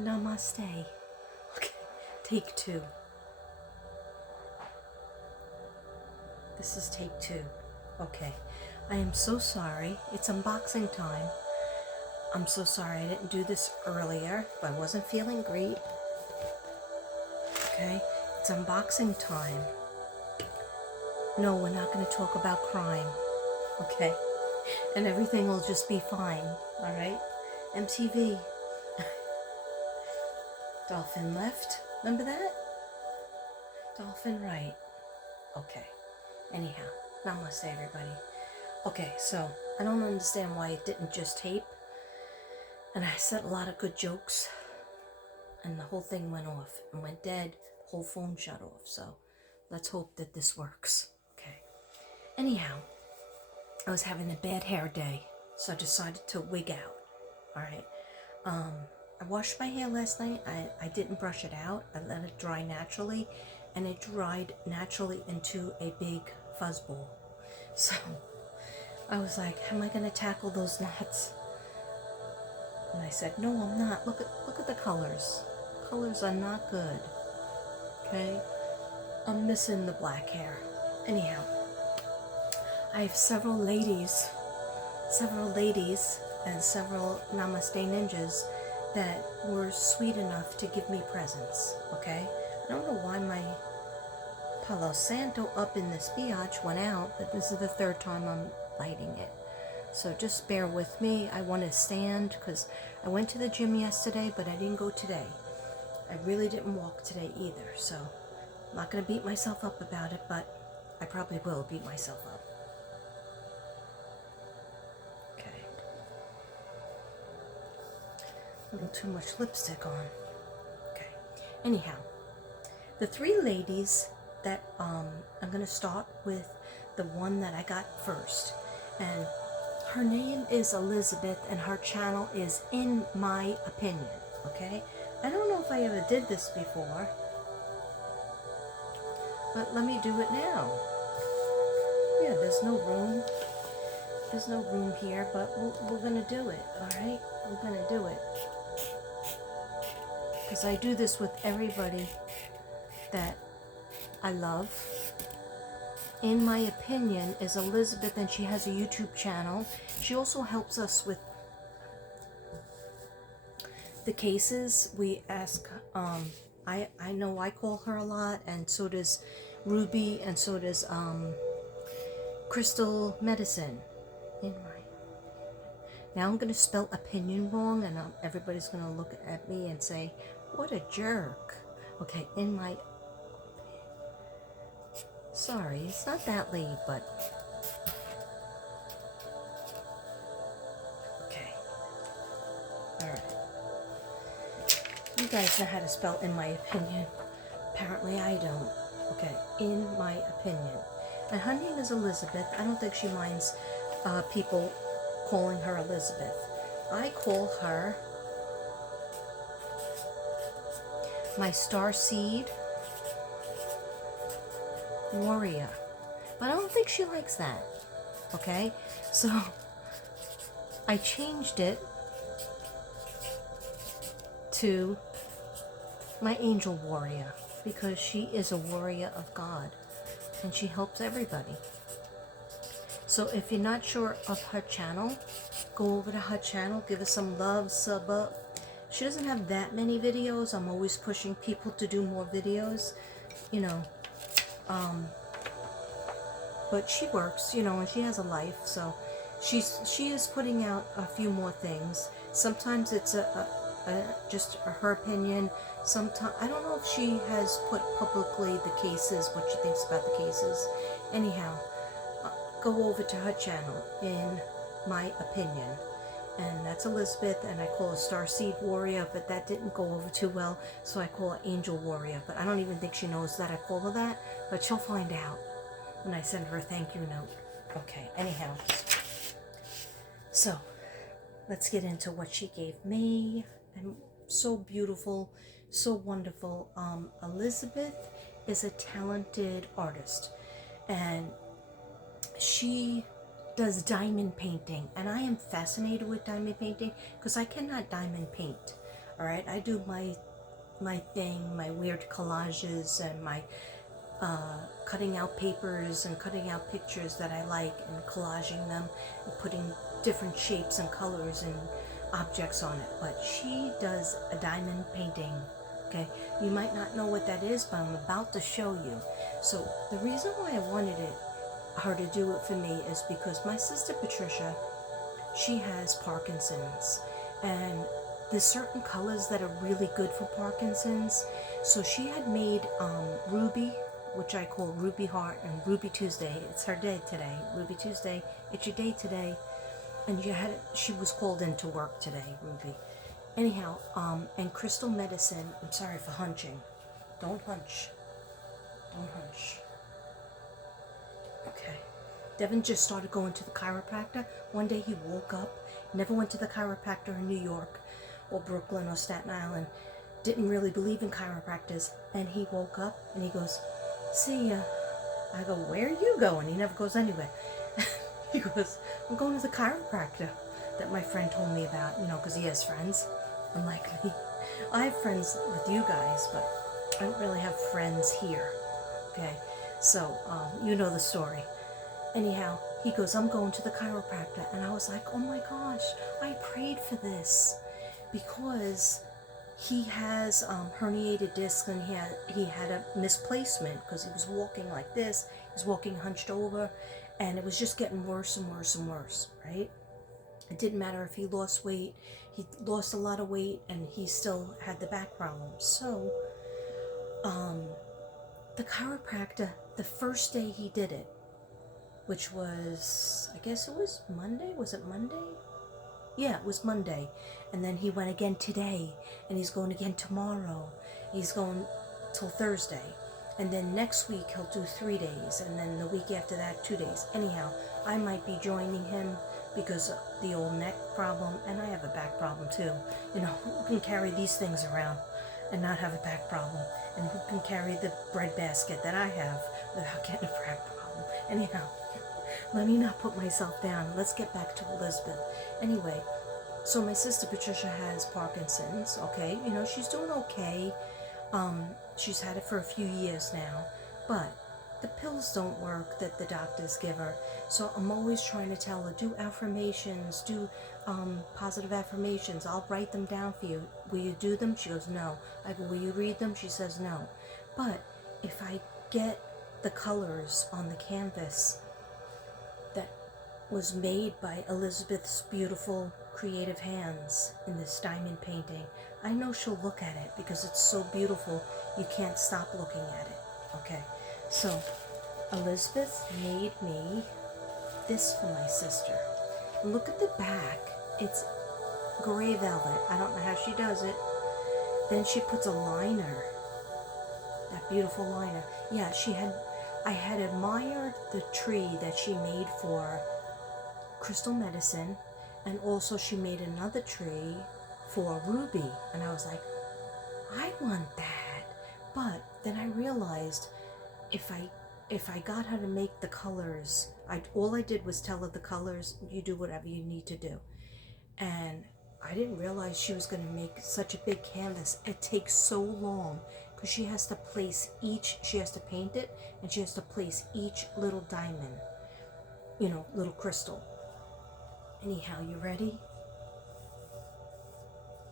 Namaste. Okay, take two. This is take two. Okay, I am so sorry. It's unboxing time. I'm so sorry I didn't do this earlier. I wasn't feeling great. Okay, it's unboxing time. No, we're not going to talk about crime. Okay, and everything will just be fine. All right, MTV. Dolphin left. Remember that? Dolphin right. Okay. Anyhow, namaste, everybody. Okay, so I don't understand why it didn't just tape. And I said a lot of good jokes. And the whole thing went off and went dead. The whole phone shut off. So let's hope that this works. Okay. Anyhow, I was having a bad hair day. So I decided to wig out. Alright. I washed my hair last night. I didn't brush it out. I let it dry naturally. And it dried naturally into a big fuzzball. So I was like, how am I going to tackle those knots? And I said, no, I'm not. Look at the colors. Colors are not good. Okay? I'm missing the black hair. Anyhow, I have several ladies and several Namaste ninjas that were sweet enough to give me presents. Okay? I don't know why my Palo Santo up in this biatch went out, but this is the third time I'm lighting it. So just bear with me. I want to stand because I went to the gym yesterday, but I didn't go today. I really didn't walk today either, so I'm not going to beat myself up about it, but I probably will beat myself up. Okay. A little too much lipstick on. Okay. Anyhow, the three ladies that I'm going to start with the one that I got first. And her name is Elizabeth, and her channel is In My Opinion, okay? I don't know if I ever did this before, but let me do it now. Yeah, there's no room. There's no room here, but we're going to do it, all right? We're going to do it. Because I do this with everybody that I love. In My Opinion is Elizabeth, and she has a YouTube channel. She also helps us with the cases. We ask, I know I call her a lot, and so does Ruby, and so does Crystal Medicine. In my, now I'm going to spell opinion wrong, and everybody's going to look at me and say, what a jerk. Okay, in my, sorry, it's not that late, but okay. All right. You guys know how to spell In My Opinion. Apparently I don't. Okay, In My Opinion. And her name is Elizabeth. I don't think she minds people calling her Elizabeth. I call her my starseed warrior. But I don't think she likes that. Okay? So I changed it to my angel warrior, because she is a warrior of God and she helps everybody. So if you're not sure of her channel, go over to her channel, give her some love, sub up. She doesn't have that many videos. I'm always pushing people to do more videos, you know. But she works, you know, and she has a life, so she is putting out a few more things. Sometimes it's just her opinion. Sometimes I don't know if she has put publicly the cases, what she thinks about the cases. Anyhow, go over to her channel, In My Opinion, and that's Elizabeth, and I call her Starseed Warrior, but that didn't go over too well, so I call her Angel Warrior. But I don't even think she knows that I call her that, but she'll find out when I send her a thank you note. Okay, anyhow, so let's get into what she gave me. And so beautiful, so wonderful. Elizabeth is a talented artist, and she does diamond painting, and I am fascinated with diamond painting because I cannot diamond paint. All right, I do my thing, my weird collages and my cutting out papers and cutting out pictures that I like and collaging them and putting different shapes and colors and objects on it. But she does a diamond painting. Okay, you might not know what that is, but I'm about to show you. So the reason why I wanted her to do it for me is because my sister Patricia, she has Parkinson's, and there's certain colors that are really good for Parkinson's. So she had made Ruby, which I call Ruby Heart, and Ruby Tuesday. It's her day today. Ruby Tuesday, it's your day today. And she was called into work today, Ruby. Anyhow, and Crystal Medicine, I'm sorry for hunching. Don't hunch. Don't hunch. Okay. Devin just started going to the chiropractor. One day he woke up, never went to the chiropractor in New York or Brooklyn or Staten Island, didn't really believe in chiropractors, and he woke up and he goes, see ya. I go, where are you going? He never goes anywhere. He goes, I'm going to the chiropractor that my friend told me about, because he has friends, unlike me. I have friends with you guys, but I don't really have friends here, okay? So, you know the story. Anyhow, he goes, I'm going to the chiropractor. And I was like, oh my gosh, I prayed for this because he has herniated discs, and he had a misplacement because he was walking like this. He was walking hunched over, and it was just getting worse and worse and worse, right? It didn't matter if he lost weight. He lost a lot of weight, and he still had the back problems. So, the chiropractor, the first day he did it, which was, I guess it was Monday. Was it Monday? Yeah, it was Monday. And then he went again today, and he's going again tomorrow. He's going till Thursday. And then next week he'll do 3 days, and then the week after that 2 days. Anyhow, I might be joining him because of the old neck problem, and I have a back problem too. Who can carry these things around and not have a back problem? And who can carry the bread basket that I have without getting a back problem? Anyhow, let me not put myself down. Let's get back to Elizabeth. Anyway, so my sister Patricia has Parkinson's, okay? She's doing okay. She's had it for a few years now, but the pills don't work that the doctors give her. So I'm always trying to tell her, do affirmations, do positive affirmations. I'll write them down for you. Will you do them? She goes, no. I go, will you read them? She says, no. But if I get the colors on the canvas that was made by Elizabeth's beautiful creative hands in this diamond painting, I know she'll look at it because it's so beautiful you can't stop looking at it. Okay, so Elizabeth made me this for my sister. Look at the back. It's gray velvet. I don't know how she does it. Then she puts a liner, that beautiful liner. Yeah, I had admired the tree that she made for Crystal Medicine, and also she made another tree for Ruby, and I was like, I want that. But then I realized if I got her to make the colors, all I did was tell her the colors, you do whatever you need to do. And I didn't realize she was going to make such a big canvas. It takes so long because she has to paint it, and she has to place each little diamond, little crystal. Anyhow, you ready?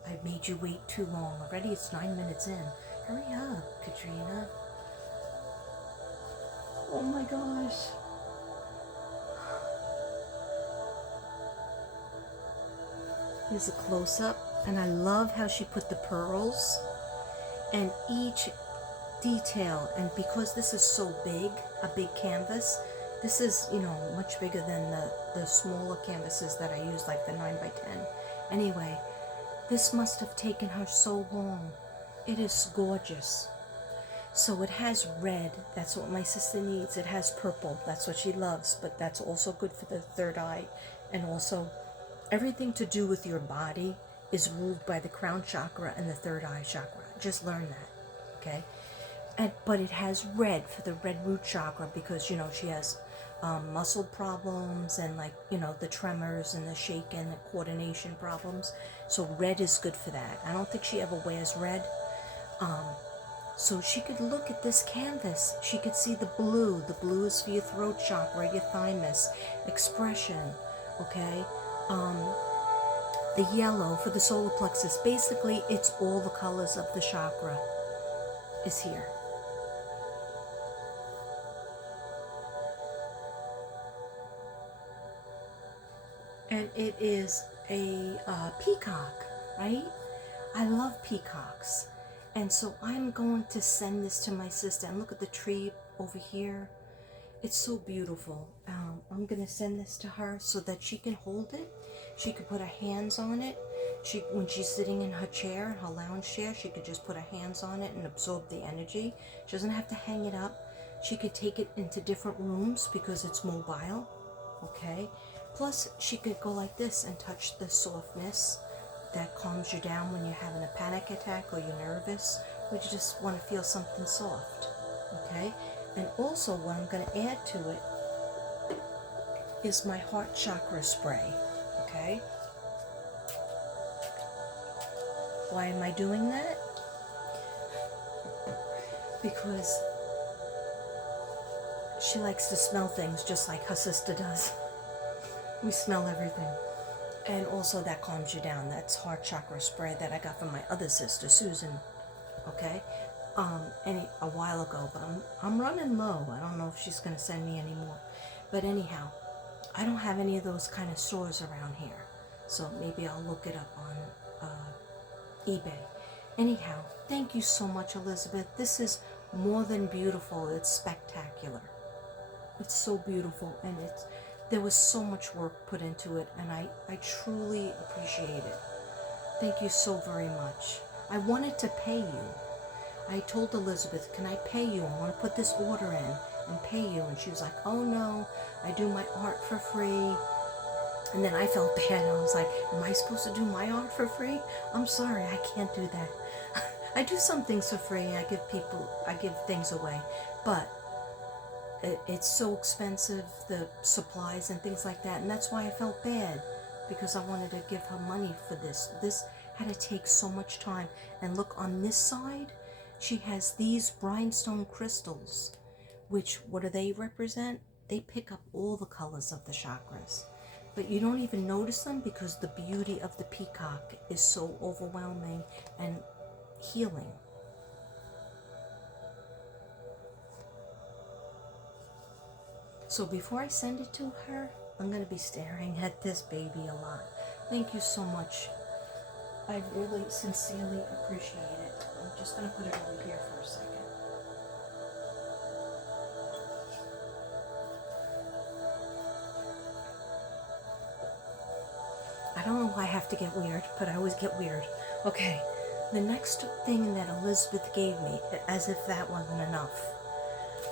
I've made you wait too long. Already it's 9 minutes in. Hurry up, Katrina. Oh my gosh. Here's a close-up, and I love how she put the pearls and each detail, and because this is so big, a big canvas, this is, much bigger than the smaller canvases that I use, like the 9x10. Anyway, this must have taken her so long. It is gorgeous. So it has red, that's what my sister needs. It has purple, that's what she loves, but that's also good for the third eye. And also, everything to do with your body is ruled by the crown chakra and the third eye chakra. Just learn that, okay? but it has red for the red root chakra because, you know, she has muscle problems and, like, you know, the tremors and the shaking and coordination problems. So red is good for that. I don't think she ever wears red. So she could look at this canvas. She could see the blue. The blue is for your throat chakra, your thymus, expression, okay? The yellow for the solar plexus. Basically, it's all the colors of the chakra is here. And it is a peacock, right? I love peacocks. And so I'm going to send this to my sister. And look at the tree over here. It's so beautiful. I'm going to send this to her so that she can hold it. She could put her hands on it. When she's sitting in her chair, her lounge chair, she could just put her hands on it and absorb the energy. She doesn't have to hang it up. She could take it into different rooms because it's mobile, okay? Plus, she could go like this and touch the softness that calms you down when you're having a panic attack or you're nervous or you just want to feel something soft, okay? And also what I'm going to add to it is my heart chakra spray, okay? Why am I doing that? Because she likes to smell things just like her sister does. We smell everything. And also that calms you down. That's heart chakra spray that I got from my other sister, Susan, okay? A while ago, but I'm running low. I don't know if she's going to send me any more. But anyhow, I don't have any of those kind of stores around here. So maybe I'll look it up on eBay. Anyhow, thank you so much, Elizabeth. This is more than beautiful. It's spectacular. It's so beautiful, and there was so much work put into it, and I truly appreciate it. Thank you so very much. I wanted to pay you. I told Elizabeth, can I pay you? I want to put this order in and pay you. And she was like, oh no, I do my art for free. And then I felt bad. I was like, am I supposed to do my art for free? I'm sorry, I can't do that. I do some things for free. I give things away. But it's so expensive, the supplies and things like that. And that's why I felt bad, because I wanted to give her money for this. This had to take so much time. And look, on this side, she has these rhinestone crystals, which, what do they represent? They pick up all the colors of the chakras. But you don't even notice them because the beauty of the peacock is so overwhelming and healing. So before I send it to her, I'm going to be staring at this baby a lot. Thank you so much. I really sincerely appreciate it. I'm just going to put it over here for a second. I don't know why I have to get weird, but I always get weird. Okay, the next thing that Elizabeth gave me, as if that wasn't enough.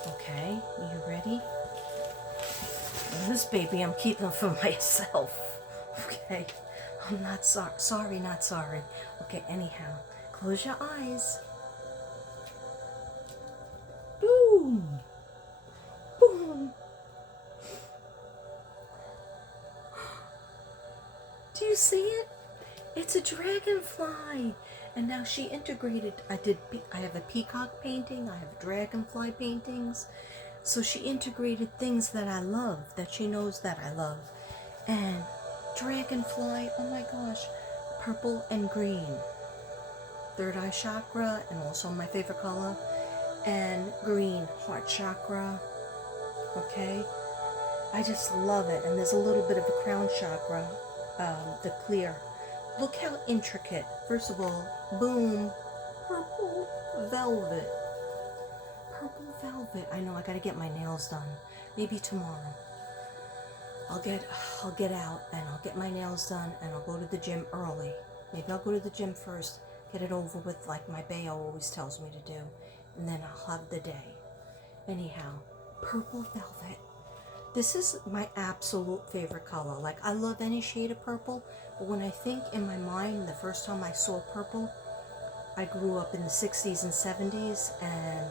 Okay, are you ready? And this baby I'm keeping for myself. Okay, I'm not sorry, not sorry. Okay, anyhow, close your eyes. Boom! Boom! Do you see it? It's a dragonfly. And now she integrated, I have a peacock painting, I have dragonfly paintings. So she integrated things that I love, that she knows that I love. And dragonfly, oh my gosh, purple and green. Third eye chakra, and also my favorite color. And green, heart chakra. Okay? I just love it. And there's a little bit of a crown chakra, the clear. Look how intricate. First of all, boom, purple velvet. Purple velvet. I know, I gotta get my nails done. Maybe tomorrow. I'll get out and I'll get my nails done and I'll go to the gym early. Maybe I'll go to the gym first, get it over with like my bayo always tells me to do, and then I'll have the day. Anyhow, purple velvet. This is my absolute favorite color. Like, I love any shade of purple, but when I think in my mind, the first time I saw purple, I grew up in the 60s and 70s, and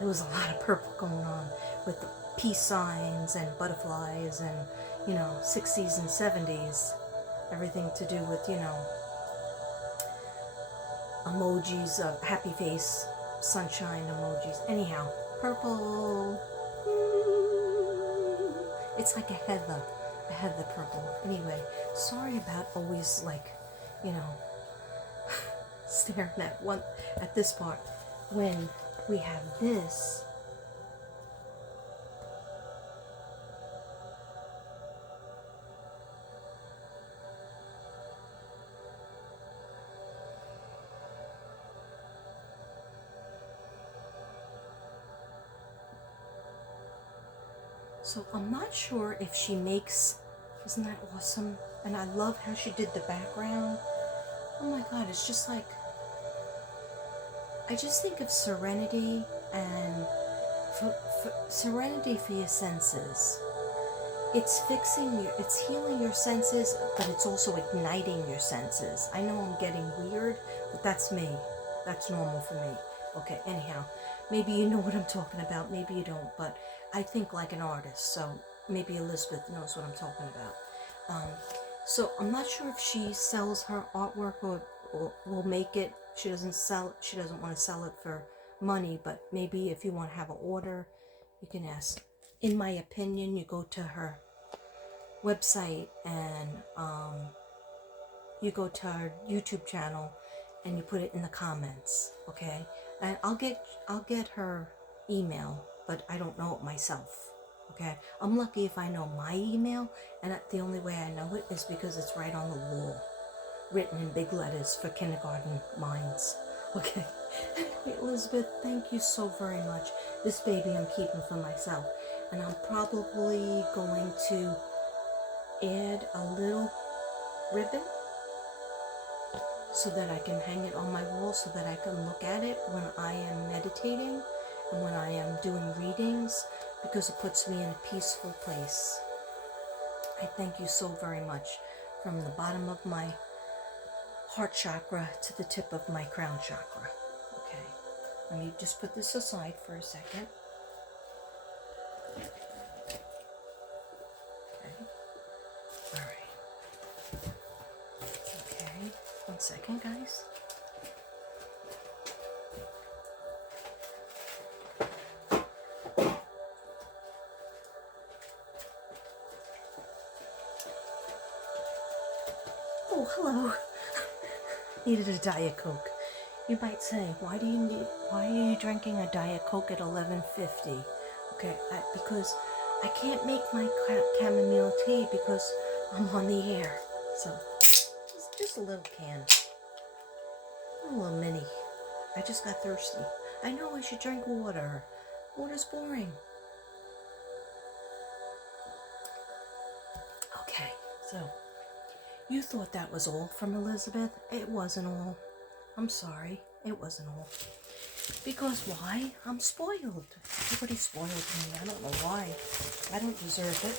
there was a lot of purple going on with the peace signs and butterflies and, 60s and 70s. Everything to do with, emojis of happy face, sunshine emojis. Anyhow, purple. It's like a heather purple. Anyway, sorry about always staring at this part when we have this. So I'm not sure if she makes, isn't that awesome? And I love how she did the background. Oh my God, it's just like, I just think of serenity and serenity for your senses. It's it's healing your senses, but it's also igniting your senses. I know I'm getting weird, but that's me. That's normal for me. Okay, anyhow, maybe you know what I'm talking about, maybe you don't, but I think like an artist, so maybe Elizabeth knows what I'm talking about. So I'm not sure if she sells her artwork or will make it. She doesn't want to sell it for money, but maybe if you want to have an order, you can ask. In my opinion, you go to her website and you go to her YouTube channel and you put it in the comments, okay? And I'll get her email, but I don't know it myself, okay? I'm lucky if I know my email, and the only way I know it is because it's right on the wall, written in big letters for kindergarten minds, okay? Elizabeth, thank you so very much. This baby I'm keeping for myself, and I'm probably going to add a little ribbon so that I can hang it on my wall, so that I can look at it when I am meditating and when I am doing readings, because it puts me in a peaceful place. I thank you so very much from the bottom of my heart chakra to the tip of my crown chakra. Okay, let me just put this aside for a second. Okay, all right. Okay, 1 second, guys. Oh, hello. Needed a Diet Coke. You might say, why are you drinking a Diet Coke at 11:50? Okay, because I can't make my chamomile tea because I'm on the air. So, just a little can. A little mini. I just got thirsty. I know I should drink water. Water's boring. Okay, so you thought that was all from Elizabeth? It wasn't all. I'm sorry, it wasn't all. Because why? I'm spoiled. Everybody spoiled me. I don't know why. I don't deserve it.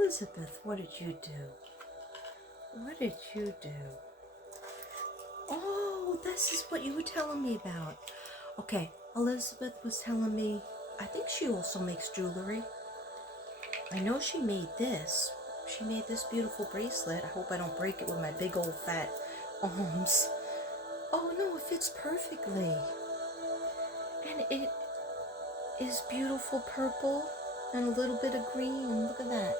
Elizabeth, what did you do? What did you do? Oh, this is what you were telling me about. Okay, Elizabeth was telling me, I think she also makes jewelry. I know she made this. She made this beautiful bracelet. I hope I don't break it with my big old fat arms. Oh no, it fits perfectly. And it is beautiful purple and a little bit of green. Look at that.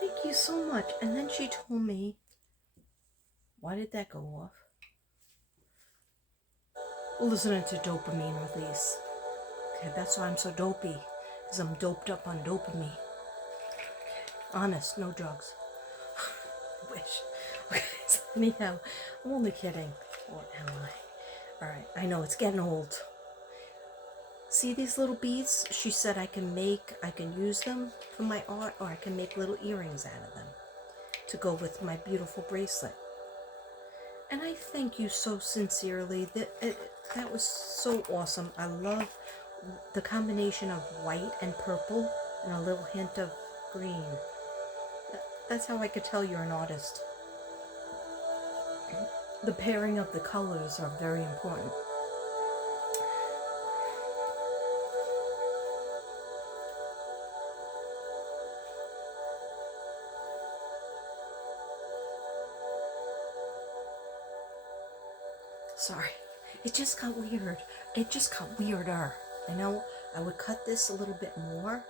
Thank you so much. And then she told me, why did that go off? Listening to dopamine release. Okay, that's why I'm so dopey, because I'm doped up on dopamine. Honest, no drugs. I wish. Okay, so anyhow, I'm only kidding. Or am I? Alright, I know it's getting old. See these little beads? She said I can use them for my art, or I can make little earrings out of them to go with my beautiful bracelet. And I thank you so sincerely. That was so awesome. I love the combination of white and purple and a little hint of green. That's how I could tell you're an artist. the pairing of the colors are very important. Sorry, it just got weird. It just got weirder. I know I would cut this a little bit more,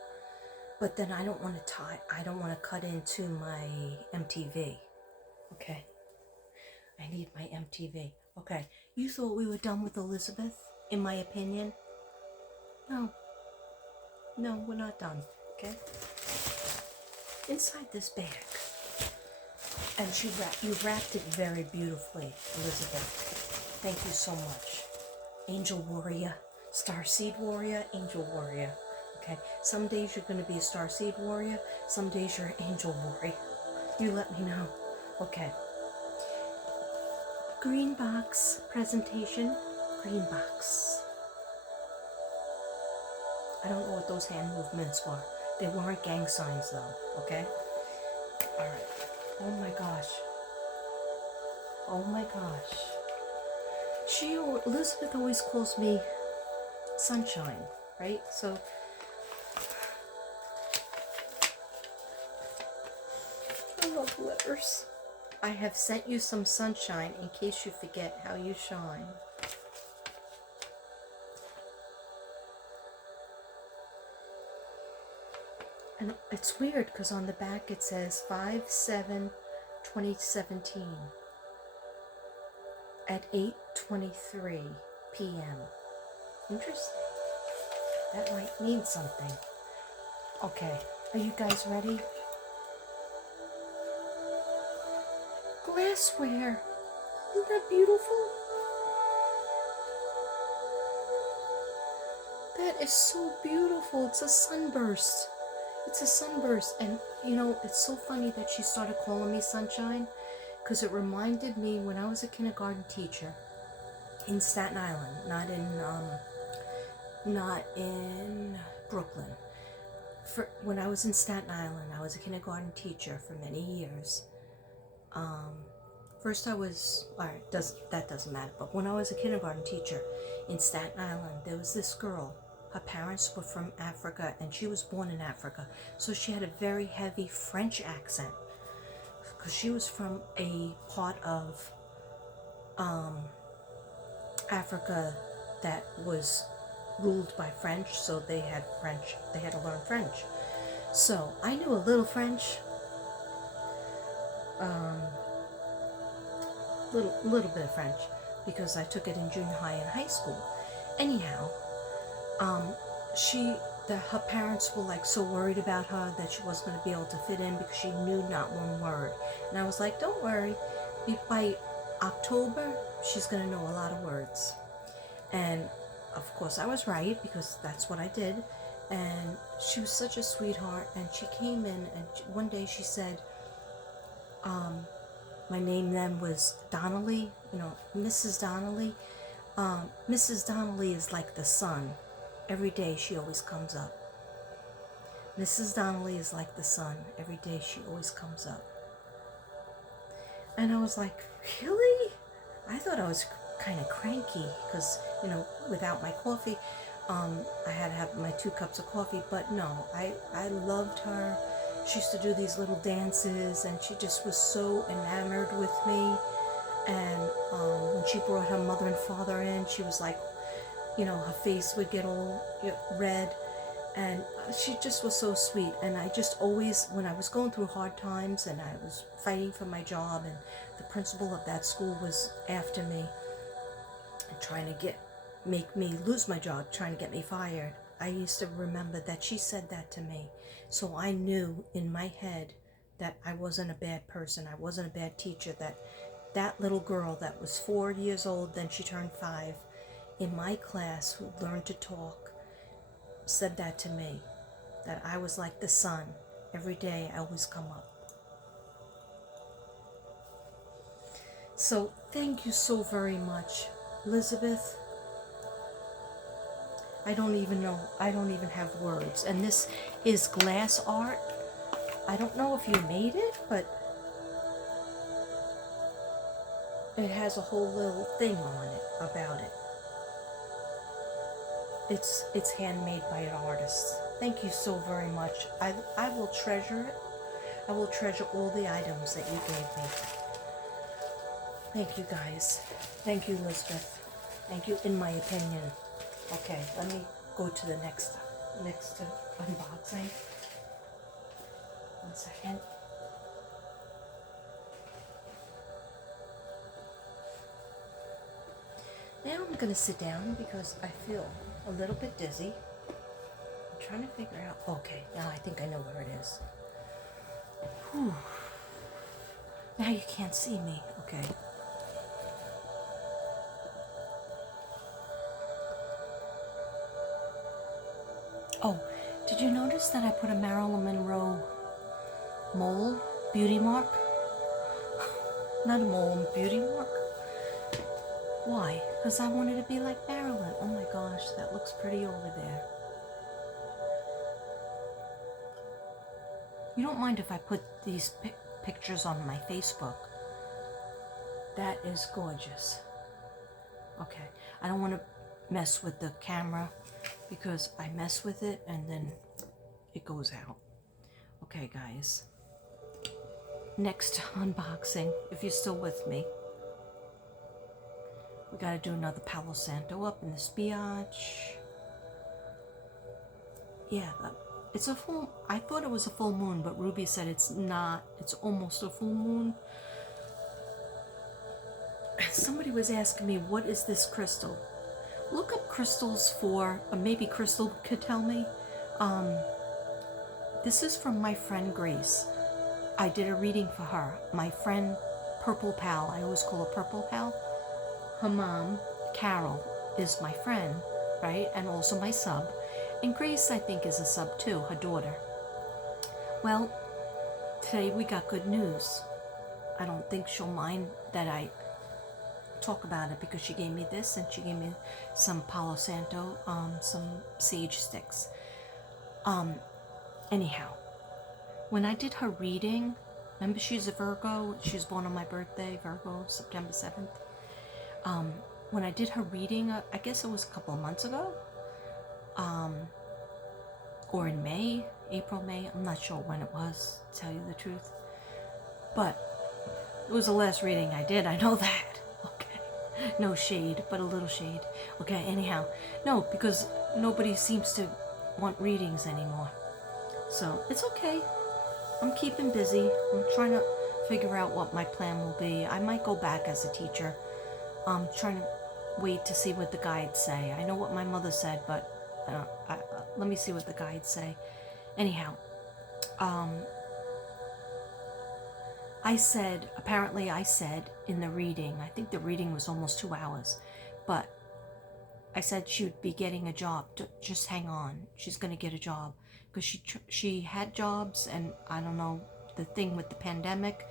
but then I don't want to cut into my MTV. Okay. I need my MTV. Okay. You thought we were done with Elizabeth, in my opinion? No. No, we're not done. Okay. Inside this bag. And you wrapped it very beautifully, Elizabeth. Thank you so much. Angel Warrior. Starseed Warrior, Angel Warrior. Okay. Some days you're going to be a Starseed Warrior. Some days you're an Angel Warrior. You let me know. Okay. Green box presentation. Green box. I don't know what those hand movements were. They weren't gang signs though, okay? Alright. Oh my gosh. Oh my gosh. Elizabeth always calls me Sunshine, right? So I love letters. I have sent you some sunshine in case you forget how you shine. And it's weird because on the back it says 5/7/2017 at 8:23 p.m. Interesting. That might mean something. Okay, are you guys ready? Glassware. Isn't that beautiful? That is so beautiful. It's a sunburst. It's a sunburst. And you know, it's so funny that she started calling me Sunshine because it reminded me when I was a kindergarten teacher in Staten Island, not in Brooklyn. When I was in Staten Island, I was a kindergarten teacher for many years. First I was, alright, that doesn't matter, but when I was a kindergarten teacher in Staten Island, there was this girl. Her parents were from Africa, and she was born in Africa, so she had a very heavy French accent, because she was from a part of Africa that was ruled by French, so they had to learn French. So I knew a little French, little bit of French, because I took it in junior high and high school. Anyhow, her parents were like so worried about her that she wasn't going to be able to fit in because she knew not one word. And I was like, don't worry, by October she's going to know a lot of words. And of course I was right, because that's what I did. And she was such a sweetheart, and she came in, and one day she said, my name then was Donnelly, Mrs. Donnelly. Mrs. Donnelly is like the sun. Every day she always comes up. Mrs. Donnelly is like the sun. Every day she always comes up. And I was like, really? I thought I was kind of cranky because, without my coffee, I had to have my 2 cups of coffee. But no, I loved her. She used to do these little dances, and she just was so enamored with me. And when she brought her mother and father in, she was like, her face would get all red, and she just was so sweet. And I just always, when I was going through hard times and I was fighting for my job, and the principal of that school was after me and trying to make me lose my job, trying to get me fired, I used to remember that she said that to me. So I knew in my head that I wasn't a bad person. I wasn't a bad teacher. That little girl that was 4 years old, then she turned 5, in my class, who learned to talk, said that to me, that I was like the sun. Every day I always come up. So thank you so very much, Elizabeth. I don't even have words. And this is glass art. I don't know if you made it, but It has a whole little thing on it about it. It's handmade by an artist. Thank you so very much. I will treasure it. I will treasure all the items that you gave me. Thank you guys. Thank you, Elizabeth. Thank you, in my opinion. Okay, let me go to the next unboxing. 1 second. Now I'm gonna sit down because I feel a little bit dizzy. I'm trying to figure out, okay, now I think I know where it is. Whew. Now you can't see me, okay. Oh, did you notice that I put a Marilyn Monroe mole beauty mark? Not a mole, beauty mark. Why? Because I wanted to be like Marilyn. Oh my gosh, that looks pretty over there. You don't mind if I put these pictures on my Facebook? That is gorgeous. Okay, I don't want to mess with the camera because I mess with it and then it goes out. Okay, guys. Next unboxing, if you're still with me. We gotta do another Palo Santo up in this biatch. Yeah, it's a full, I thought it was a full moon, but Ruby said it's not. It's almost a full moon. Somebody was asking me, what is this crystal? Look up crystals for, maybe Crystal could tell me. This is from my friend Grace. I did a reading for her. My friend Purple Pal, I always call her Purple Pal. Her mom, Carol, is my friend, right? And also my sub. And Grace, I think, is a sub too, her daughter. Well, today we got good news. I don't think she'll mind that I talk about it because she gave me this and she gave me some Palo Santo, some sage sticks. Anyhow, when I did her reading, remember she's a Virgo, she was born on my birthday, Virgo, September 7th. When I did her reading, I guess it was a couple of months ago, or in May, April, May, I'm not sure when it was, to tell you the truth, but it was the last reading I did, I know that, okay, no shade, but a little shade, okay, anyhow, no, because nobody seems to want readings anymore, so it's okay, I'm keeping busy, I'm trying to figure out what my plan will be. I might go back as a teacher. I'm trying to wait to see what the guides say. I know what my mother said, but let me see what the guides say. Anyhow, apparently I said in the reading, I think the reading was almost 2 hours, but I said she would be getting a job. Just hang on. She's going to get a job. Because she had jobs, and I don't know, the thing with the pandemic,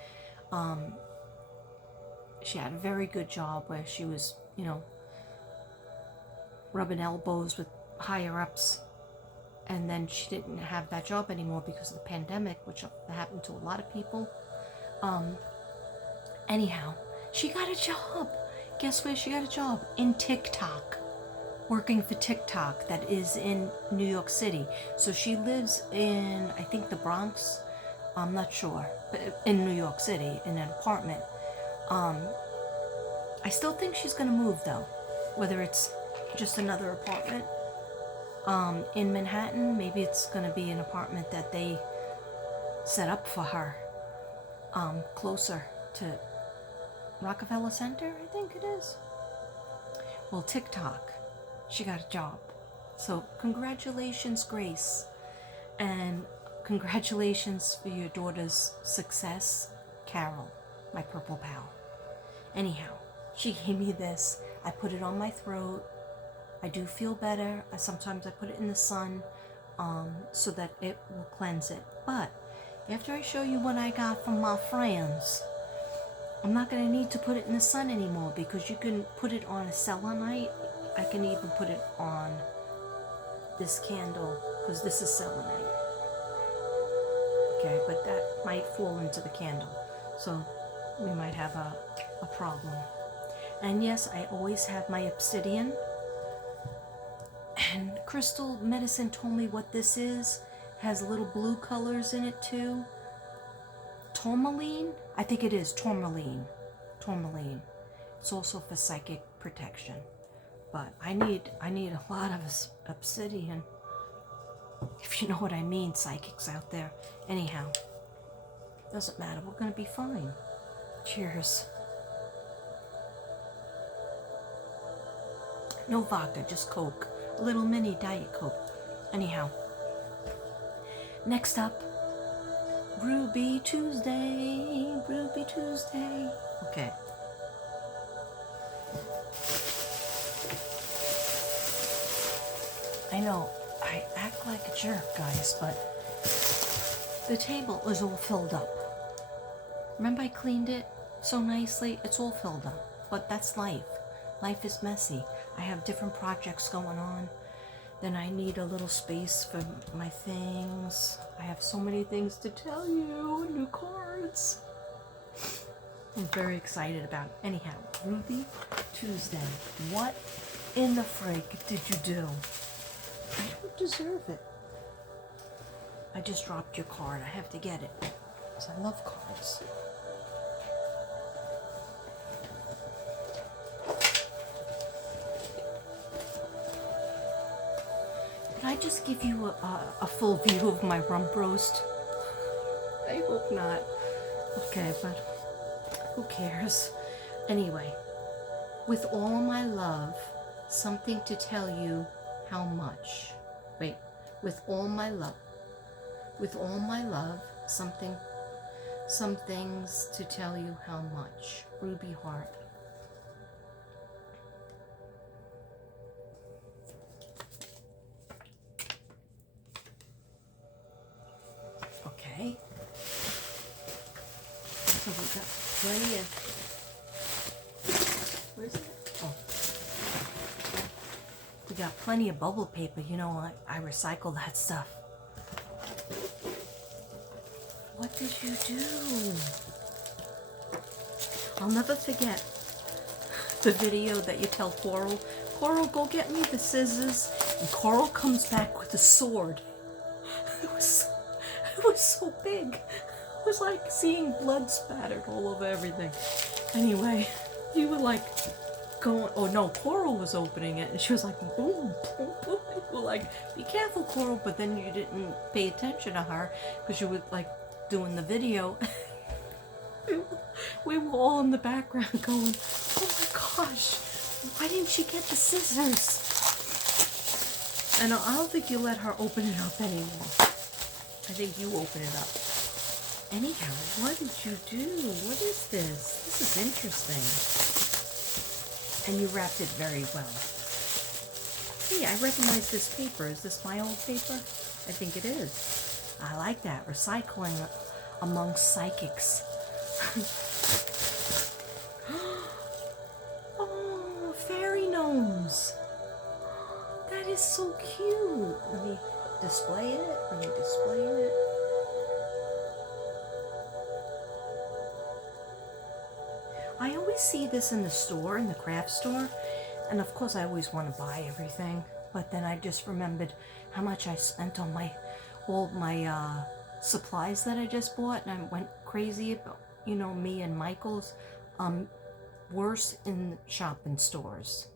she had a very good job where she was, you know, rubbing elbows with higher ups, and then she didn't have that job anymore because of the pandemic, which happened to a lot of people. Anyhow, she got a job. Guess where she got a job? In TikTok. Working for TikTok, that is in New York City. So she lives in, I think, the Bronx. I'm not sure, but in New York City, in an apartment. I still think she's gonna move though, whether it's just another apartment in Manhattan, maybe it's gonna be an apartment that they set up for her, closer to Rockefeller Center, I think it is. Well, TikTok, she got a job. So congratulations, Grace. And congratulations for your daughter's success, Carol, my Purple Pal. Anyhow, she gave me this. I put it on my throat. I do feel better. Sometimes I put it in the sun so that it will cleanse it. But after I show you what I got from my friends, I'm not going to need to put it in the sun anymore because you can put it on a selenite. I can even put it on this candle because this is selenite. Okay, but that might fall into the candle. So we might have a problem. And yes, I always have my obsidian. And crystal medicine told me what this is. Has little blue colors in it too. Tourmaline? I think it is tourmaline. Tourmaline. It's also for psychic protection. But I need a lot of obsidian. If you know what I mean, psychics out there. Anyhow, doesn't matter. We're gonna be fine. Cheers. No vodka, just Coke. A little mini Diet Coke. Anyhow. Next up, Ruby Tuesday. Ruby Tuesday. Okay. I know, I act like a jerk, guys, but the table is all filled up. Remember I cleaned it so nicely? It's all filled up, but that's life. Life is messy. I have different projects going on. Then I need a little space for my things. I have so many things to tell you. New cards. I'm very excited about it. Anyhow, Ruby Tuesday. What in the frig did you do? I don't deserve it. I just dropped your card. I have to get it. Because I love cards. Did I just give you a full view of my rump roast? I hope not. Okay, but who cares? Anyway, with all my love, something to tell you how much. Wait, with all my love. With all my love, some things to tell you how much. Ruby Heart. Okay. So we got plenty of... Where's it? Oh. We got plenty of bubble paper. You know, I recycle that stuff. What did you do? I'll never forget the video that you tell Coral, Coral, go get me the scissors. And Coral comes back with a sword. It was so big. It was like seeing blood spattered all over everything. Anyway, you were like going, oh no, Coral was opening it, and she was like, boom, boom, boom. You were like, be careful, Coral, but then you didn't pay attention to her because you were like doing the video. We were all in the background going, oh my gosh, why didn't she get the scissors? And I don't think you let her open it up anymore. I think you open it up. Anyhow, what did you do? What is this? This is interesting. And you wrapped it very well. Hey, I recognize this paper. Is this my old paper? I think it is. I like that. Recycling among psychics. Oh, fairy gnomes. That is so cute. Let me display it. I always see this in the store, in the craft store, and of course I always want to buy everything, but then I just remembered how much I spent on all my supplies that I just bought, and I went crazy about, you know, me and Michael's worse in shopping stores.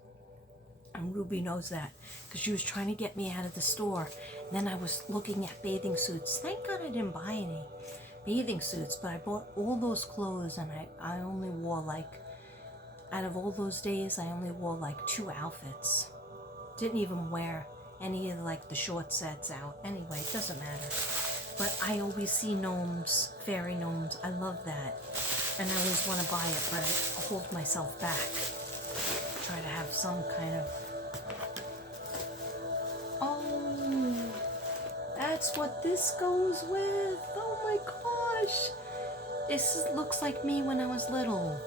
And Ruby knows that because she was trying to get me out of the store. And then I was looking at bathing suits. Thank God I didn't buy any bathing suits, but I bought all those clothes, and I only wore like, out of all those days, I only wore like 2 outfits. Didn't even wear any of like the short sets out. Anyway, it doesn't matter. But I always see gnomes, fairy gnomes. I love that. And I always want to buy it, but I hold myself back. Try to have some kind of... Oh, that's what this goes with. Oh my gosh. This looks like me when I was little.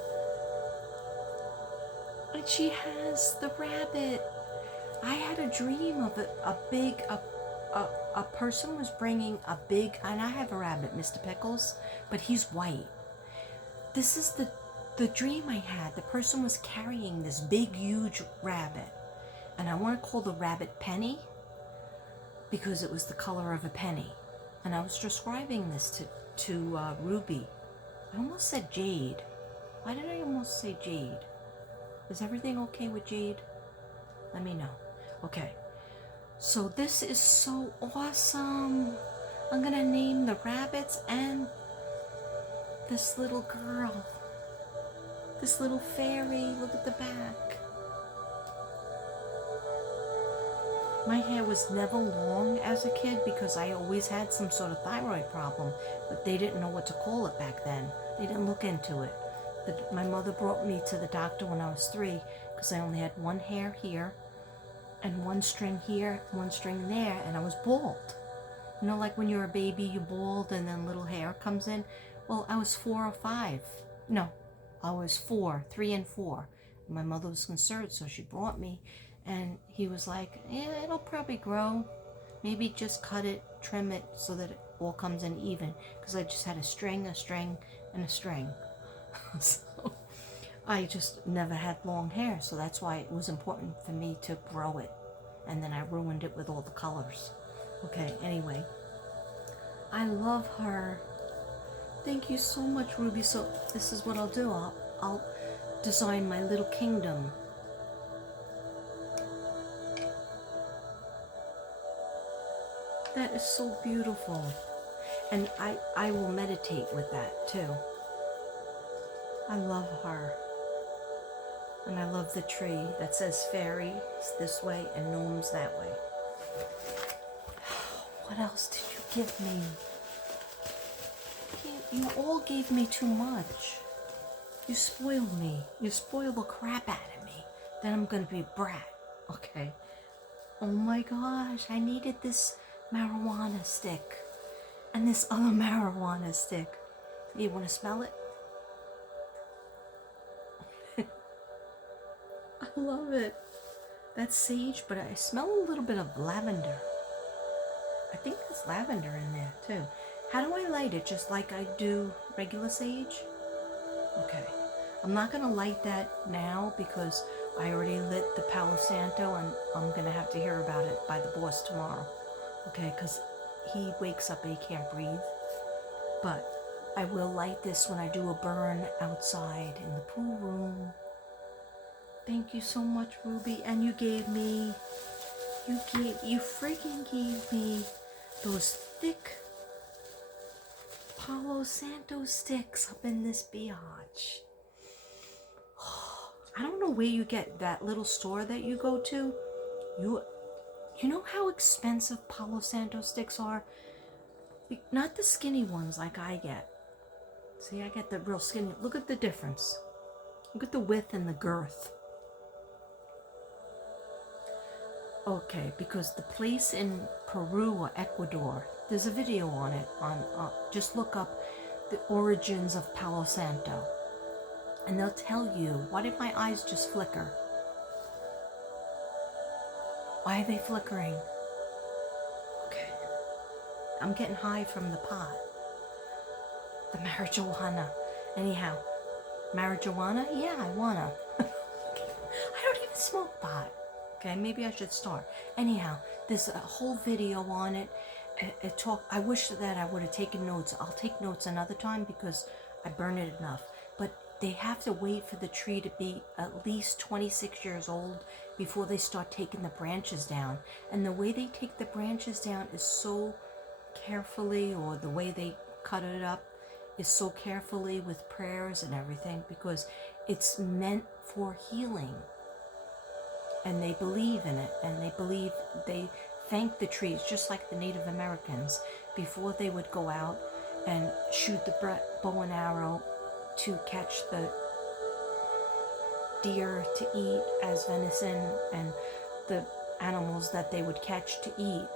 And she has the rabbit. I had a dream of a person was bringing a big, and I have a rabbit, Mr. Pickles, but he's white. this is the dream I had. The person was carrying this big, huge rabbit. And I want to call the rabbit Penny because it was the color of a penny. And I was describing this to Ruby. I almost said Jade. Why did I almost say Jade? Is everything okay with Jade? Let me know. Okay. So this is so awesome. I'm gonna name the rabbits and this little girl. This little fairy. Look at the back. My hair was never long as a kid because I always had some sort of thyroid problem, but they didn't know what to call it back then. They didn't look into it. My mother brought me to the doctor when I was 3 because I only had one hair here and one string here, one string there, and I was bald. You know, like when you're a baby, you bald and then little hair comes in. Well, I was 4 or 5. No, I was 4, 3 and 4. My mother was concerned, so she brought me. And he was like, yeah, it'll probably grow. Maybe just cut it, trim it so that it all comes in even. Because I just had a string, and a string. So I just never had long hair. So that's why it was important for me to grow it. And then I ruined it with all the colors. Okay, anyway. I love her. Thank you so much, Ruby. So this is what I'll do. I'll design my little kingdom. That is so beautiful. And I will meditate with that too. I love her. And I love the tree that says fairies this way and gnomes that way. What else did you give me? You all gave me too much. You spoiled me. You spoiled the crap out of me. Then I'm going to be a brat. Okay. Oh my gosh, I needed this marijuana stick and this other marijuana stick. You want to smell it? I love it. That's sage, but I smell a little bit of lavender. I think there's lavender in there too. How do I light it? Just like I do regular sage? Okay. I'm not going to light that now because I already lit the Palo Santo and I'm going to have to hear about it by the boss tomorrow. Okay, because he wakes up and he can't breathe. But I will light this when I do a burn outside in the pool room. Thank you so much, Ruby. And you freaking gave me those thick Palo Santo sticks up in this biatch. I don't know where you get that little store that you go to. You know how expensive Palo Santo sticks are? Not the skinny ones like I get. See, I get the real skinny. Look at the difference. Look at the width and the girth. Okay, because the place in Peru or Ecuador, there's a video on it. Just look up the origins of Palo Santo. And they'll tell you, why did my eyes just flicker? Why are they flickering? Okay. I'm getting high from the pot. The marijuana. Anyhow, marijuana? Yeah, I wanna. I don't even smoke pot. Okay, maybe I should start. Anyhow, there's a whole video on it. I wish that I would have taken notes. I'll take notes another time because I burn it enough. But they have to wait for the tree to be at least 26 years old before they start taking the branches down. And the way they take the branches down is so carefully, or the way they cut it up is so carefully with prayers and everything, because it's meant for healing. And they believe in it, and they thank the trees, just like the Native Americans, before they would go out and shoot the bow and arrow to catch the deer to eat as venison, and the animals that they would catch to eat.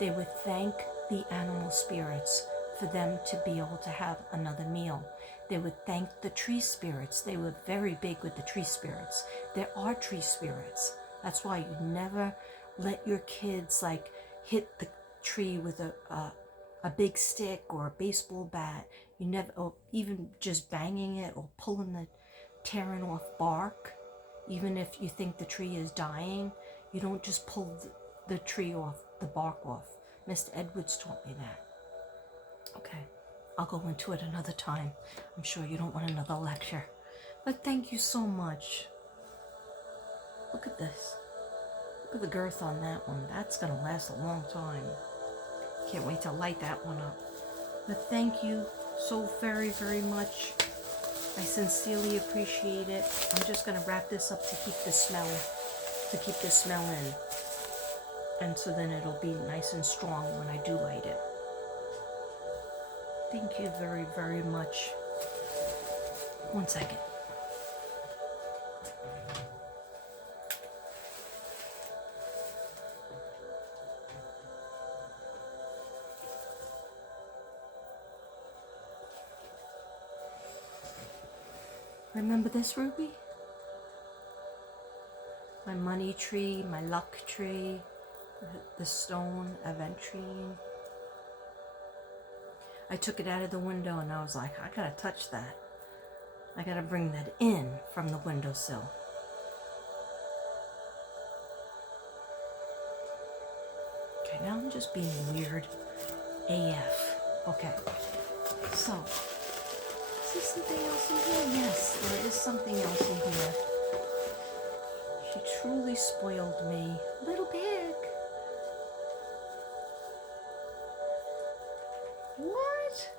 They would thank the animal spirits for them to be able to have another meal. They would thank the tree spirits. They were very big with the tree spirits. There are tree spirits. That's why you never let your kids hit the tree with a a big stick or a baseball bat. You never, or even just banging it or tearing off bark. Even if you think the tree is dying, you don't just pull the tree off, the bark off. Mr. Edwards taught me that. Okay, I'll go into it another time. I'm sure you don't want another lecture. But thank you so much. Look at this. Look at the girth on that one. That's going to last a long time. Can't wait to light that one up. But thank you so very, very much. I sincerely appreciate it. I'm just going to wrap this up to keep the smell in. And so then it'll be nice and strong when I do light it. Thank you very, very much. 1 second. Remember this, Ruby? My money tree, my luck tree, the stone, aventurine. I took it out of the window and I was like, I gotta touch that. I gotta bring that in from the windowsill. Okay, now I'm just being weird AF. Okay, so, is there something else in here? Yes, there is something else in here. She truly spoiled me. Little pig. What?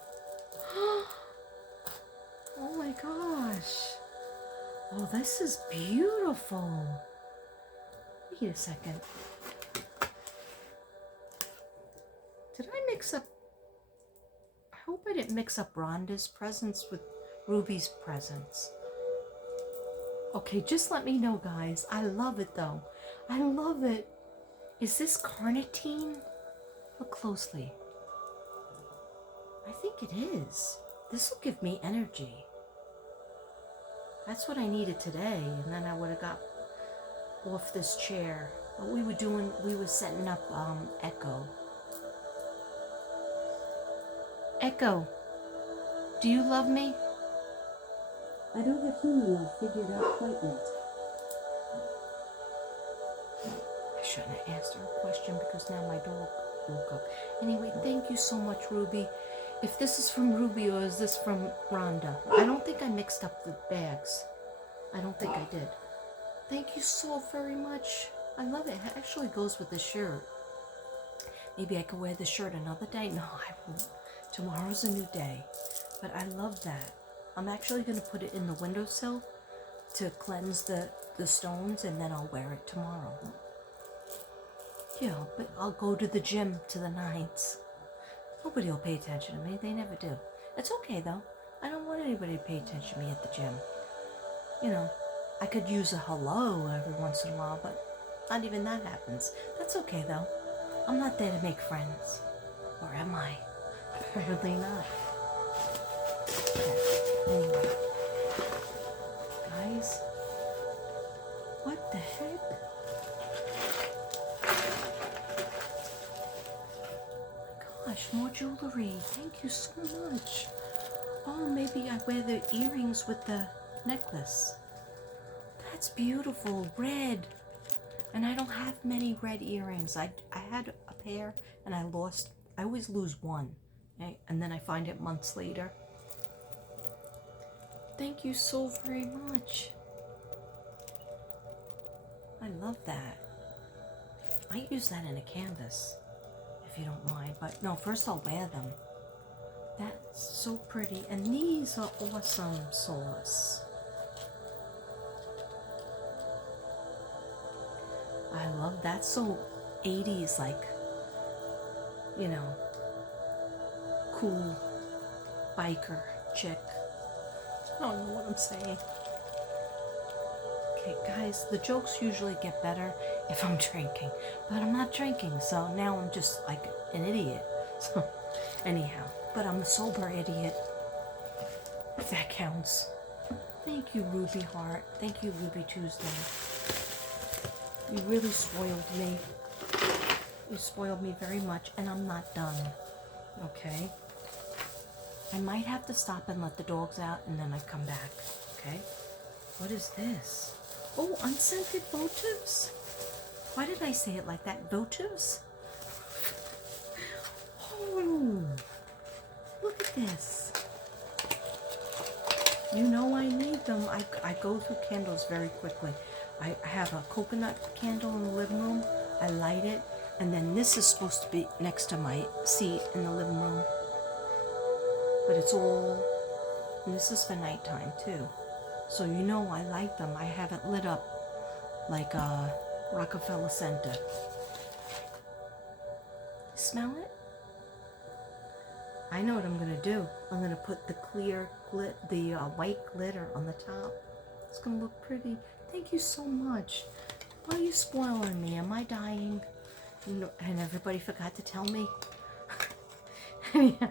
Oh my gosh. Oh, this is beautiful. Wait a second. Did I mix up? I hope I didn't mix up Rhonda's presents with Ruby's presents. Okay, just let me know, guys. I love it, though. I love it. Is this carnitine? Look closely. I think it is. This will give me energy. That's what I needed today, and then I would have got off this chair. But we were setting up Echo. Echo, do you love me? I don't have human love figured out quite yet. I shouldn't have asked her a question because now my dog woke up. Anyway, thank you so much, Ruby. If this is from Ruby or is this from Rhonda? I don't think I mixed up the bags. I don't think I did. Thank you so very much. I love it. It actually goes with the shirt. Maybe I could wear the shirt another day. No, I won't. Tomorrow's a new day. But I love that. I'm actually going to put it in the windowsill to cleanse the stones, and then I'll wear it tomorrow. Yeah, but I'll go to the gym to the 9s. Nobody will pay attention to me. They never do. It's okay, though. I don't want anybody to pay attention to me at the gym. You know, I could use a hello every once in a while, but not even that happens. That's okay, though. I'm not there to make friends. Or am I? Apparently not. Okay. Anyway. Guys. What the heck? Gosh, more jewelry. Thank you so much. Oh, maybe I wear the earrings with the necklace. That's beautiful. Red. And I don't have many red earrings. I had a pair and I lost. I always lose one. Okay? And then I find it months later. Thank you so very much. I love that. I use that in a canvas, if you don't mind. But no, first I'll wear them. That's so pretty. And these are awesome sauce. I love that. So 80s, like, you know, cool biker chick. I don't know what I'm saying. Okay, guys, the jokes usually get better if I'm drinking. But I'm not drinking, so now I'm just like an idiot. So, anyhow, but I'm a sober idiot, if that counts. Thank you, Ruby Heart. Thank you, Ruby Tuesday. You really spoiled me. You spoiled me very much, and I'm not done. Okay. I might have to stop and let the dogs out and then I come back. Okay. What is this? Oh, unscented votives. Why did I say it like that? Votives? Oh, look at this. You know I need them. I go through candles very quickly. I have a coconut candle in the living room. I light it. And then this is supposed to be next to my seat in the living room. But it's all, and this is for nighttime too. So you know I light them. I have it lit up like a Rockefeller Center. Smell it? I know what I'm gonna do. I'm gonna put the white glitter on the top. It's gonna look pretty. Thank you so much. Why are you spoiling me? Am I dying? No, and everybody forgot to tell me. Yeah.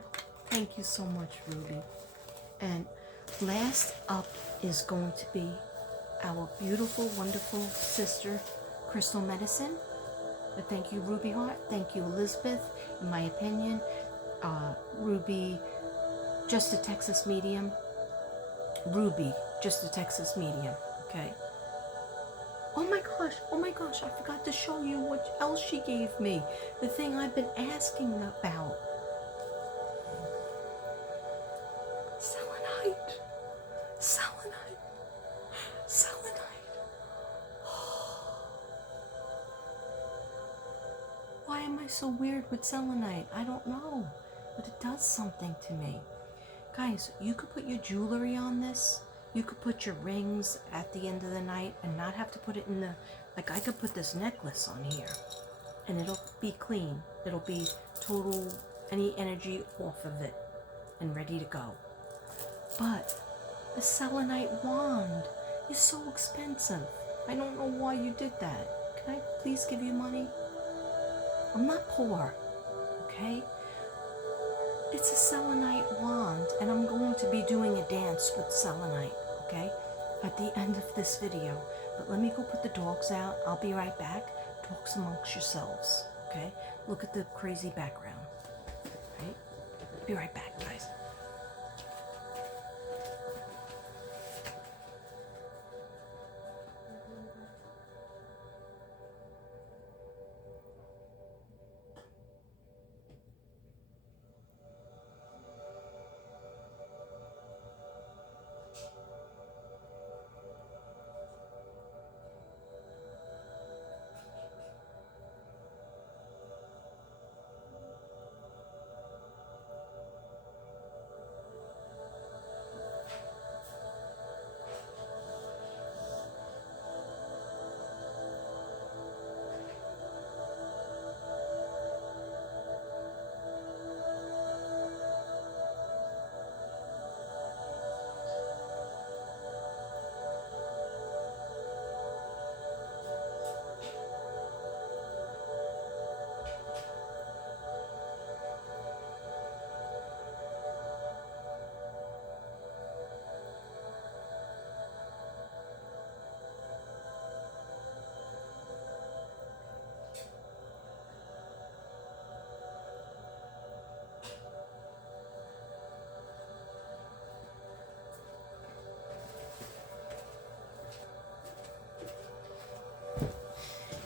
Thank you so much, Ruby. And last up is going to be our beautiful, wonderful sister, Crystal Medicine. But thank you, Ruby Heart. Thank you, Elizabeth. In my opinion, Ruby, just a Texas medium. Ruby, just a Texas medium. Okay. Oh my gosh, I forgot to show you what else she gave me. The thing I've been asking about. Selenite. Selenite. Selenite. Why am I so weird with selenite? I don't know, but it does something to me. Guys, you could put your jewelry on this. You could put your rings at the end of the night and not have to put it in the, like I could put this necklace on here and it'll be clean. It'll be total, any energy off of it and ready to go. But the selenite wand is so expensive. I don't know why you did that. Can I please give you money? I'm not poor, okay? It's a selenite wand, and I'm going to be doing a dance with selenite, okay? At the end of this video. But let me go put the dogs out. I'll be right back. Talks amongst yourselves, okay? Look at the crazy background, right? Be right back, guys.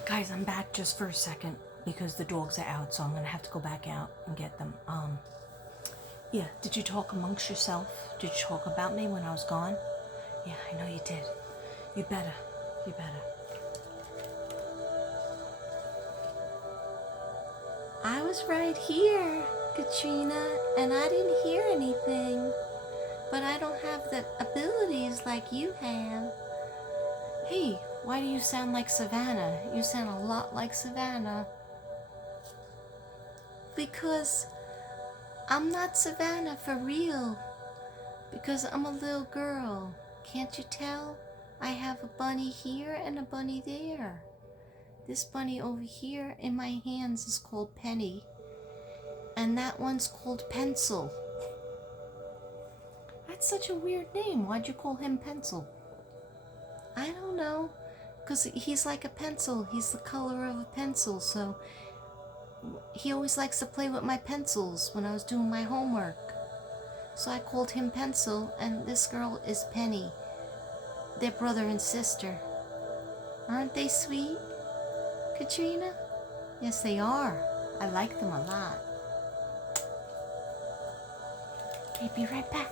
Guys, I'm back just for a second because the dogs are out, so I'm gonna have to go back out and get them. Yeah, did you talk amongst yourself? Did you talk about me when I was gone? Yeah, I know you did. You better. You better. I was right here, Katrina, and I didn't hear anything. But I don't have the abilities like you have. Hey, why do you sound like Savannah? You sound a lot like Savannah. Because I'm not Savannah for real. Because I'm a little girl. Can't you tell? I have a bunny here and a bunny there. This bunny over here in my hands is called Penny. And that one's called Pencil. That's such a weird name. Why'd you call him Pencil? I don't know. Because he's like a pencil. He's the color of a pencil. So he always likes to play with my pencils when I was doing my homework. So I called him Pencil, and this girl is Penny. They're brother and sister. Aren't they sweet, Katrina? Yes, they are. I like them a lot. Okay, be right back.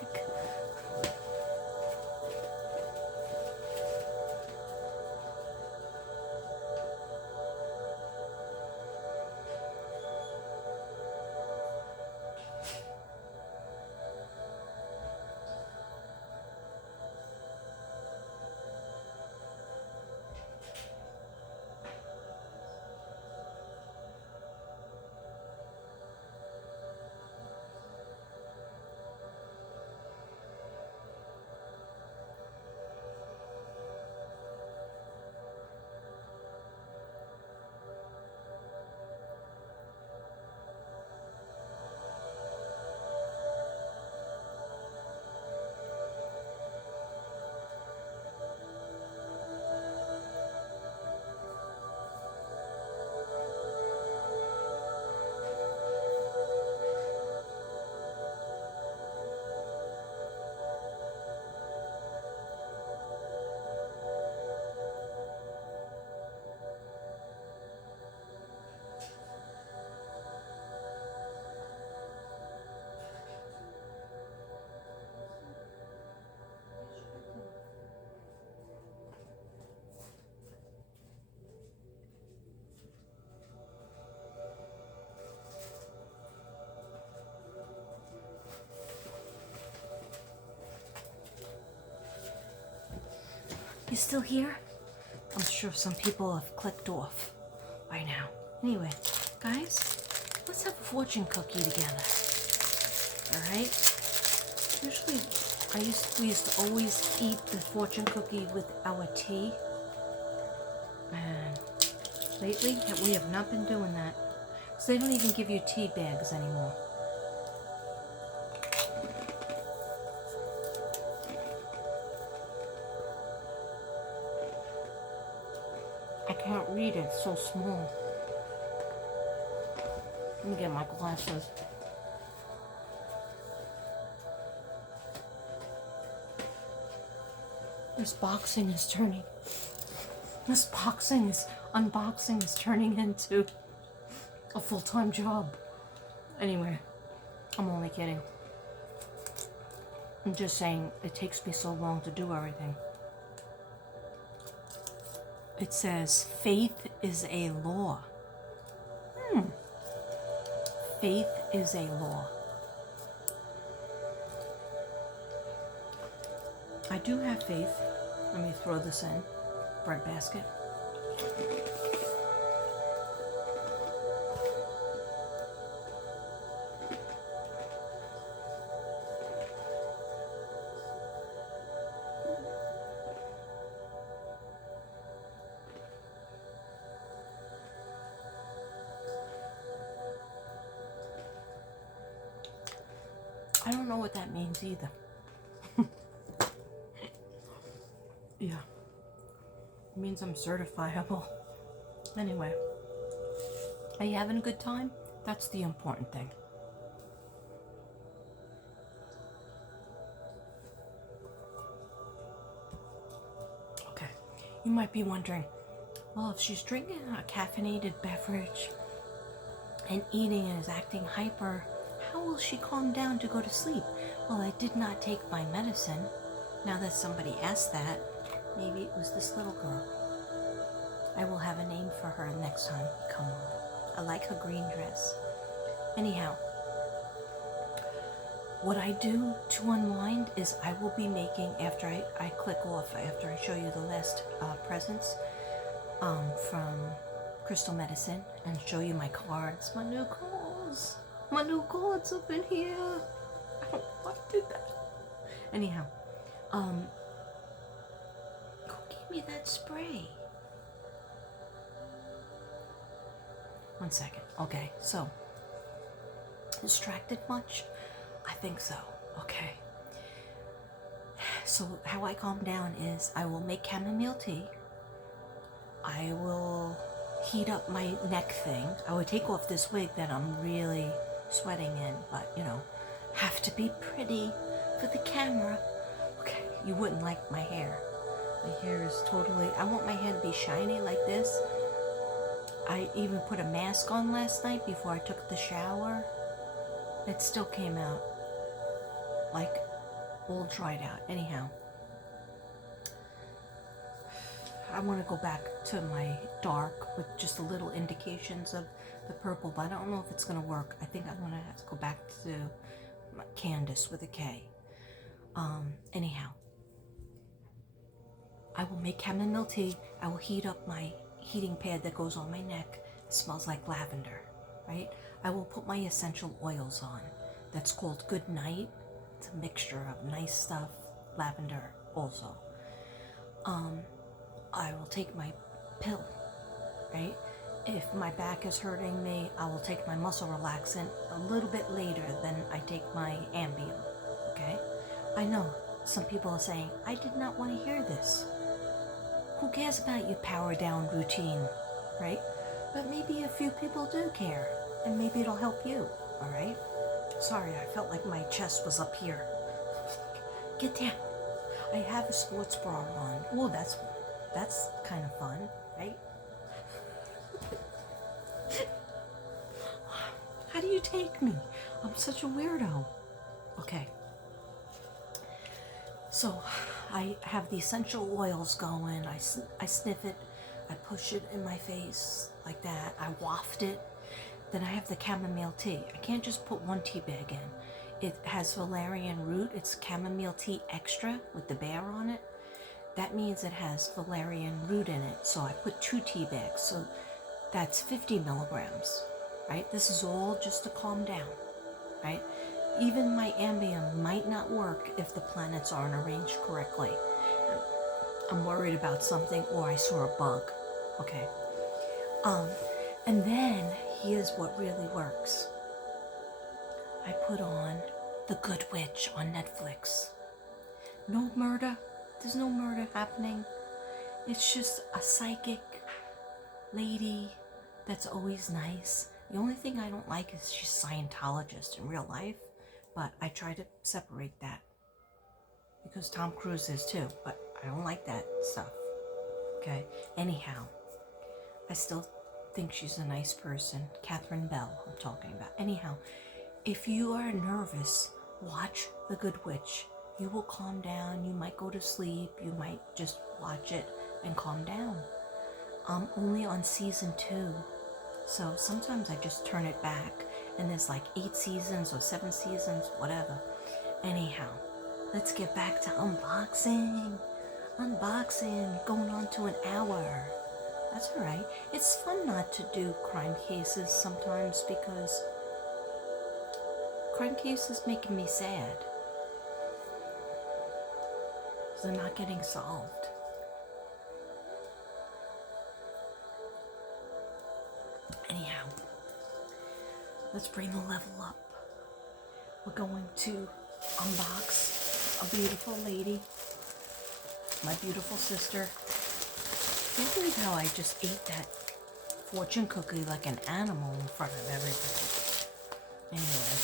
You still here? I'm sure some people have clicked off by now. Anyway, guys, let's have a fortune cookie together. Alright? Usually, we used to always eat the fortune cookie with our tea. And lately, we have not been doing that. So they don't even give you tea bags anymore. I can't read it, it's so small. Let me get my glasses. This unboxing is turning into a full-time job. Anyway, I'm only kidding. I'm just saying it takes me so long to do everything. It says, faith is a law. Faith is a law. I do have faith. Let me throw this in. Bread basket. I don't know what that means either. Yeah. It means I'm certifiable. Anyway. Are you having a good time? That's the important thing. Okay. You might be wondering, well, if she's drinking a caffeinated beverage and eating and is acting hyper, how will she calm down to go to sleep? Well, I did not take my medicine. Now that somebody asked that, maybe it was this little girl. I will have a name for her next time you come on. I like her green dress. Anyhow, what I do to unwind is I will be making, after I click off, after I show you the last presents from Crystal Medicine and show you my cards, my new cards up in here. I don't know why I did that. Anyhow, go give me that spray. One second. Okay, so distracted much? I think so. Okay. So how I calm down is I will make chamomile tea. I will heat up my neck thing. I would take off this wig that I'm really sweating in, but you know, have to be pretty for the camera. Okay, you wouldn't like my hair. My hair is totally, I want my hair to be shiny like this. I even put a mask on last night before I took the shower. It still came out like all dried out. Anyhow, I want to go back to my dark with just a little indications of the purple, but I don't know if it's going to work. I think I'm going to have to go back to Candace with a K. Anyhow, I will make chamomile tea. I will heat up my heating pad that goes on my neck. It smells like lavender, right? I will put my essential oils on. That's called Good Night. It's a mixture of nice stuff, lavender also. I will take my pill, right? If my back is hurting me, I will take my muscle relaxant a little bit later than I take my Ambien, okay? I know some people are saying, I did not want to hear this. Who cares about your power down routine, right? But maybe a few people do care, and maybe it'll help you, all right? Sorry, I felt like my chest was up here. Get down. I have a sports bra on. Oh, that's kind of fun, right? How do you take me? I'm such a weirdo. Okay. So I have the essential oils going. I sniff it. I push it in my face like that. I waft it. Then I have the chamomile tea. I can't just put one tea bag in. It has valerian root. It's chamomile tea extra with the bear on it. That means it has valerian root in it. So I put 2 tea bags. So that's 50 milligrams, right? This is all just to calm down, right? Even my Ambien might not work if the planets aren't arranged correctly. I'm worried about something, or I saw a bug. Okay. And then here's what really works. I put on The Good Witch on Netflix. No murder. There's no murder happening. It's just a psychic lady that's always nice. The only thing I don't like is she's Scientologist in real life, but I try to separate that because Tom Cruise is too, but I don't like that stuff. Okay. Anyhow, I still think she's a nice person. Catherine Bell, I'm talking about. Anyhow, if you are nervous, watch The Good Witch. You will calm down. You might go to sleep. You might just watch it and calm down. I'm only on season 2, so sometimes I just turn it back, and there's like 8 seasons or 7 seasons, whatever. Anyhow, let's get back to unboxing. Going on to an hour. That's all right. It's fun not to do crime cases sometimes because crime cases making me sad. They're not getting solved. Anyhow, let's bring the level up. We're going to unbox a beautiful lady, my beautiful sister. Can't believe how I just ate that fortune cookie like an animal in front of everybody. Anyway,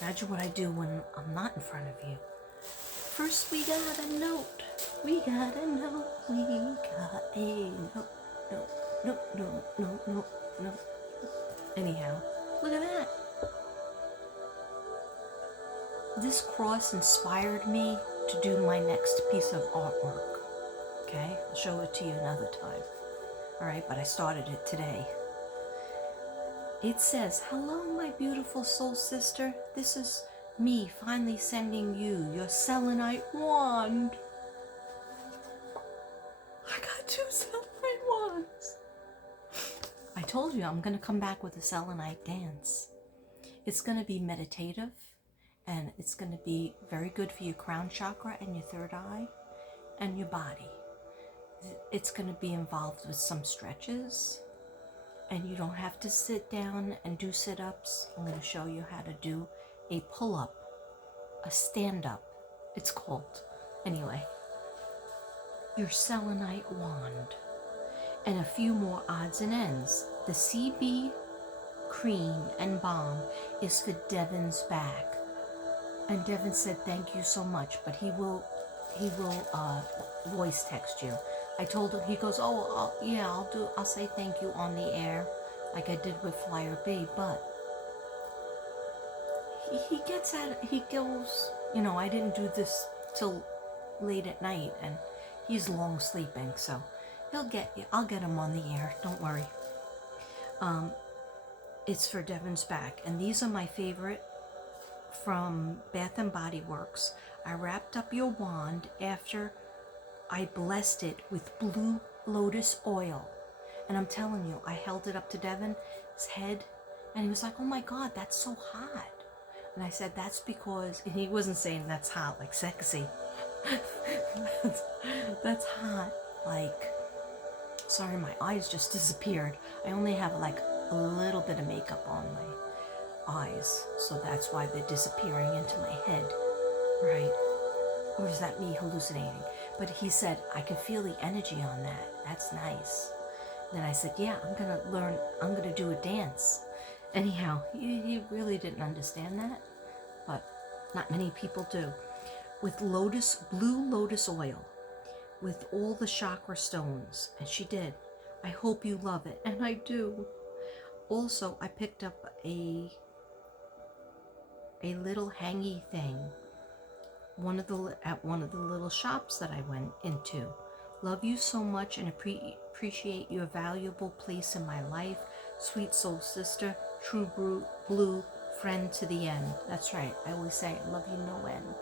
imagine what I do when I'm not in front of you. First we got a note. No. Anyhow, look at that. This cross inspired me to do my next piece of artwork. Okay, I'll show it to you another time. Alright, but I started it today. It says, "Hello, my beautiful soul sister. This is me finally sending you your selenite wand." I got 2 selenite wands. I told you I'm going to come back with a selenite dance. It's going to be meditative, and it's going to be very good for your crown chakra and your 3rd eye and your body. It's going to be involved with some stretches, and you don't have to sit down and do sit-ups. I'm going to show you how to do a pull-up, a stand-up, it's called. Anyway, your selenite wand. and a few more odds and ends. The CB cream and balm is for Devin's back. And Devin said thank you so much, but he will voice text you. I told him, he goes, oh, I'll say thank you on the air, like I did with Flyer B, but he gets at, he goes, I didn't do this till late at night, and he's long sleeping, so I'll get him on the air, don't worry. It's for Devin's back, and these are my favorite from Bath and Body Works. I wrapped up your wand after I blessed it with blue lotus oil, and I'm telling you, I held it up to Devin's head, and he was like, oh my god, that's so hot. And I said, that's because, and he wasn't saying that's hot like sexy. That's hot like, sorry, my eyes just disappeared. I only have like a little bit of makeup on my eyes, so that's why they're disappearing into my head, right? Or is that me hallucinating? But he said, I can feel the energy on that. That's nice. Then I said, yeah, I'm gonna do a dance. Anyhow, he really didn't understand that, but not many people do. With blue lotus oil, with all the chakra stones, and she did. I hope you love it, and I do. Also, I picked up a little hangy thing, at one of the little shops that I went into. Love you so much and appreciate your valuable place in my life, sweet soul sister, true blue friend to the end. That's right, I always say, love you no end.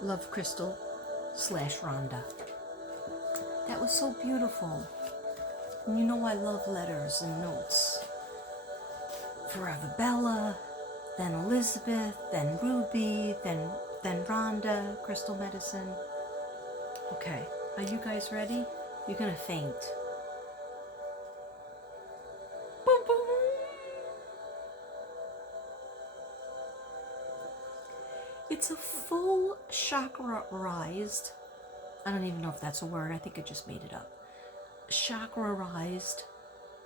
Love, Crystal / Rhonda. That was so beautiful. And you know I love letters and notes. Forever Bella, then Elizabeth, then Ruby, then Rhonda, Crystal Medicine. Okay, are you guys ready? You're gonna faint. Boom, boom. It's a full chakra-rized, I don't even know if that's a word, I think I just made it up. Chakra-rized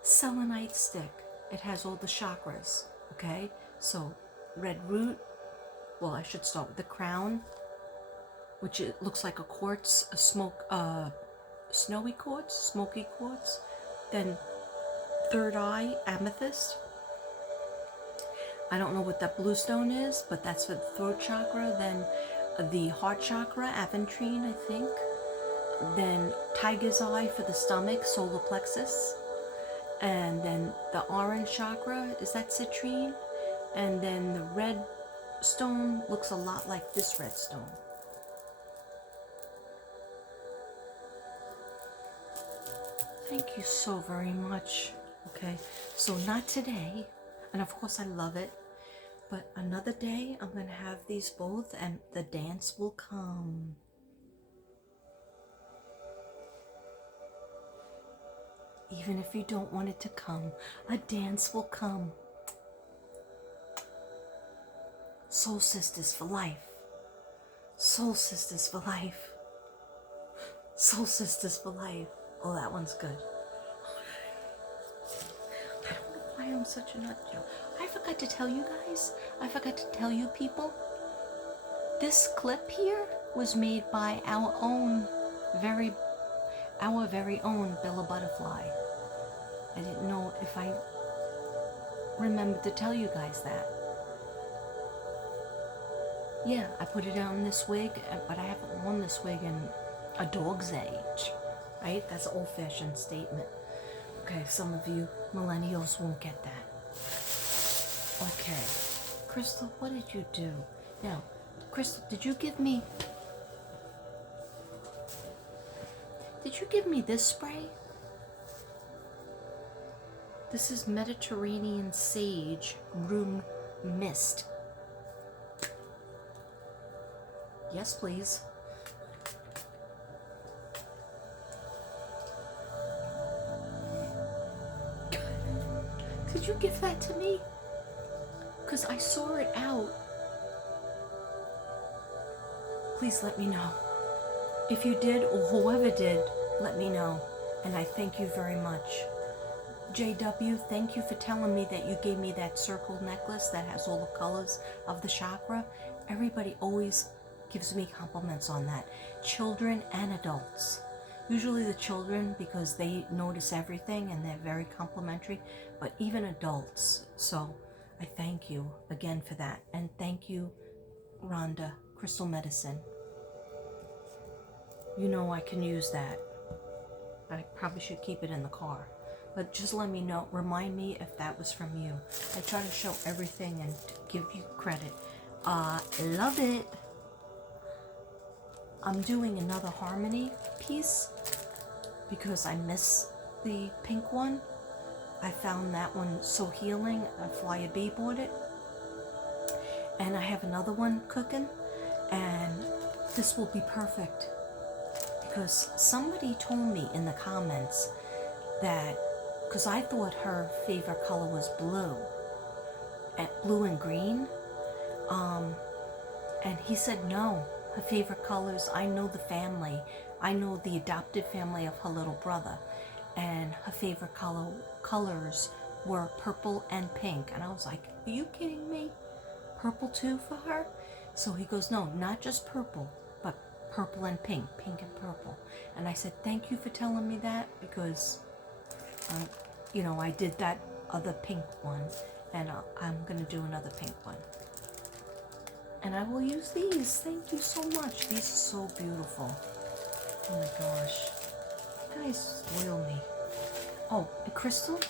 selenite stick. It has all the chakras, okay? So, red root, well, I should start with the crown, which it looks like a quartz, snowy quartz, smoky quartz. Then third eye, amethyst. I don't know what that blue stone is, but that's for the throat chakra. Then the heart chakra, aventurine, I think. Then tiger's eye for the stomach, solar plexus. And then the orange chakra, is that citrine? And then the red stone looks a lot like this red stone. Thank you so very much. Okay, so not today, and of course I love it, but another day I'm gonna have these both and the dance will come. Even if you don't want it to come, a dance will come. Soul sisters for life. Soul sisters for life. Soul sisters for life. Oh, that one's good. I don't know why I'm such a nut job. I forgot to tell you guys. I forgot to tell you people. This clip here was made by our very own Bella Butterfly. I didn't know if I remembered to tell you guys that. Yeah, I put it on this wig, but I haven't worn this wig in a dog's age, right? That's an old-fashioned statement. Okay, some of you millennials won't get that. Okay, Crystal, what did you do? Now, Crystal, did you give me this spray? This is Mediterranean Sage Room Mist. Yes, please. Could you give that to me? Because I saw it out. Please let me know. If you did, or whoever did, let me know. And I thank you very much. JW, thank you for telling me that you gave me that circle necklace that has all the colors of the chakra. Everybody always gives me compliments on that. Children and adults. Usually the children, because they notice everything and they're very complimentary, but even adults. So I thank you again for that. And thank you, Rhonda, Crystal Medicine. You know I can use that. I probably should keep it in the car. But just let me know, remind me if that was from you. I try to show everything and give you credit. Love it. I'm doing another harmony piece because I miss the pink one. I found that one so healing. A Flyer Bee bought it. And I have another one cooking. And this will be perfect. Because somebody told me in the comments that, because I thought her favorite color was blue and green. And he said no, her favorite colors, I know the family. I know the adopted family of her little brother. And her favorite colors were purple and pink. And I was like, are you kidding me? Purple too for her? So he goes, no, not just purple, but purple and pink and purple. And I said, thank you for telling me that, because, I did that other pink one, and I'm going to do another pink one. And I will use these. Thank you so much. These are so beautiful. Oh my gosh. You guys spoil me. Oh, and Crystal,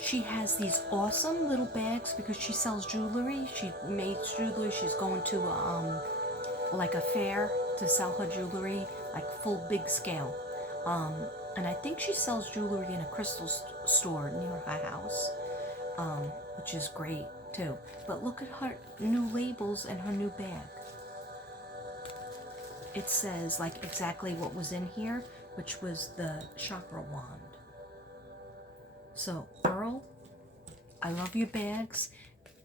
she has these awesome little bags because she sells jewelry. She makes jewelry. She's going to like a fair to sell her jewelry, like full big scale. And I think she sells jewelry in a crystal store near her house, which is great too. But look at her new labels and her new bag. It says like exactly what was in here, which was the chakra wand. So, Earl, I love your bags,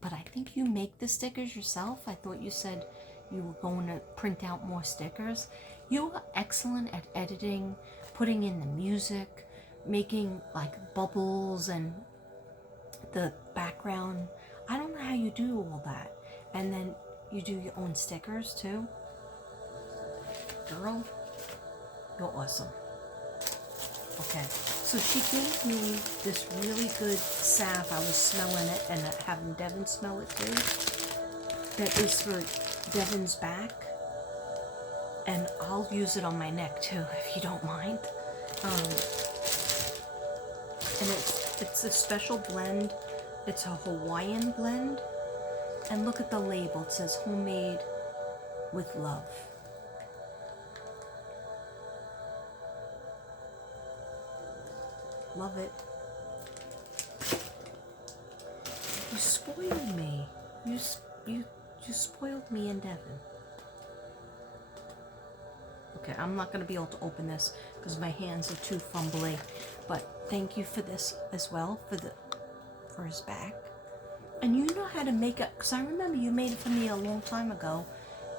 but I think you make the stickers yourself. I thought you said you were going to print out more stickers. You are excellent at editing, putting in the music, making like bubbles and the background. I don't know how you do all that. And then you do your own stickers too. Girl, you're awesome. Okay, so she gave me this really good salve. I was smelling it and having Devin smell it too. That is for Devin's back. And I'll use it on my neck too, if you don't mind. And it's a special blend. It's a Hawaiian blend. And look at the label. It says homemade with love. Love it. You spoiled me. You spoiled me and Devin. Okay, I'm not going to be able to open this because my hands are too fumbly. But thank you for this as well, for his back. And you know how to make it, because I remember you made it for me a long time ago,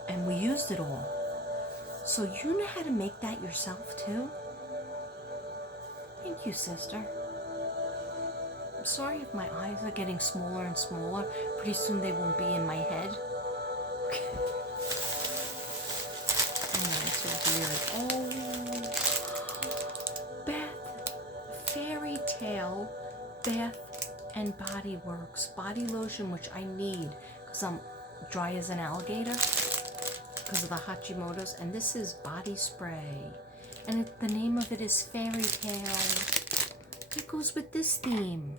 and we used it all. So you know how to make that yourself too? Thank you, sister. I'm sorry if my eyes are getting smaller and smaller. Pretty soon they won't be in my head. Oh, Beth, Fairy Tale, Bath and Body Works body lotion, which I need because I'm dry as an alligator because of the Hashimoto's, and this is body spray, and the name of it is Fairy Tale. It goes with this theme.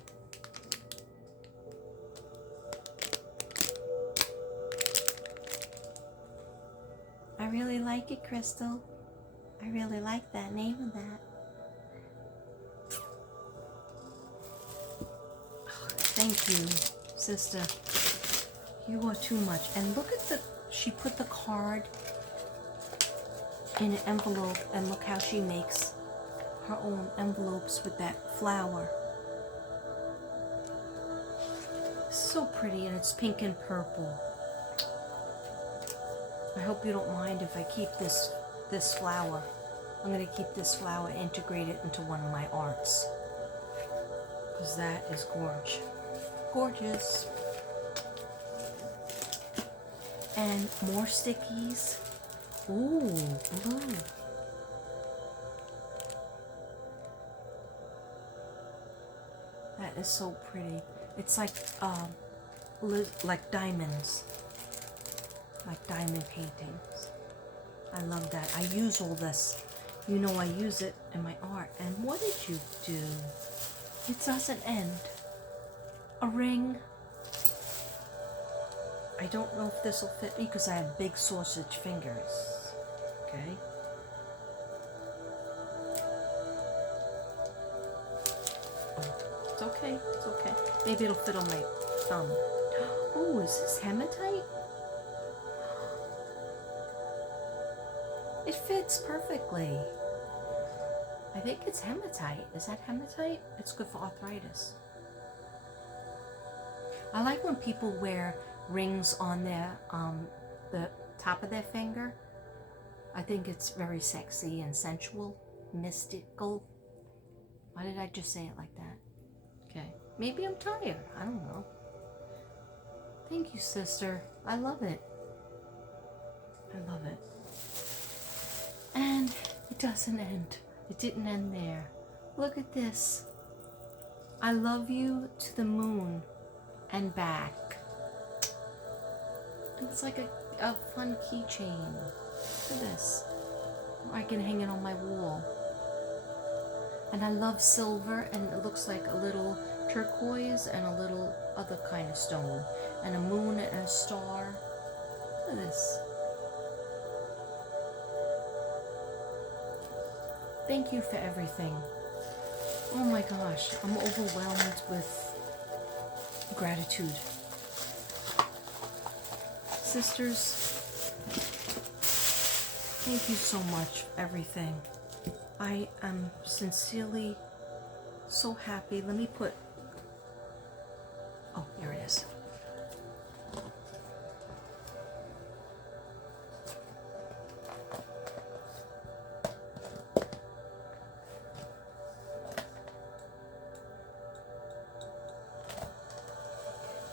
I really like it, Crystal. I really like that name of that. Oh, thank you, sister. You are too much. And look at she put the card in an envelope, and look how she makes her own envelopes with that flower. So pretty, and it's pink and purple. I hope you don't mind if I keep this flower. I'm going to keep this flower integrated into one of my arts. Because that is gorgeous. Gorgeous. And more stickies. Ooh, blue. That is so pretty. It's like diamonds. Like diamond paintings. I love that. I use all this. You know I use it in my art. And what did you do? It doesn't end. A ring. I don't know if this will fit me because I have big sausage fingers. Okay. Oh, it's okay. It's okay. Maybe it'll fit on my thumb. Oh, is this hematite? It fits perfectly. I think it's hematite. Is that hematite? It's good for arthritis. I like when people wear rings on their the top of their finger. I think it's very sexy and sensual, mystical. Why did I just say it like that? Okay. Maybe I'm tired. I don't know. Thank you, sister. I love it. I love it. And it doesn't end. It didn't end there. Look at this. I love you to the moon and back. And it's like a fun keychain. Look at this. I can hang it on my wall. And I love silver, and it looks like a little turquoise and a little other kind of stone. And a moon and a star. Look at this. Thank you for everything. Oh my gosh, I'm overwhelmed with gratitude. Sisters, thank you so much for everything. I am sincerely so happy. Let me put, oh, here it is.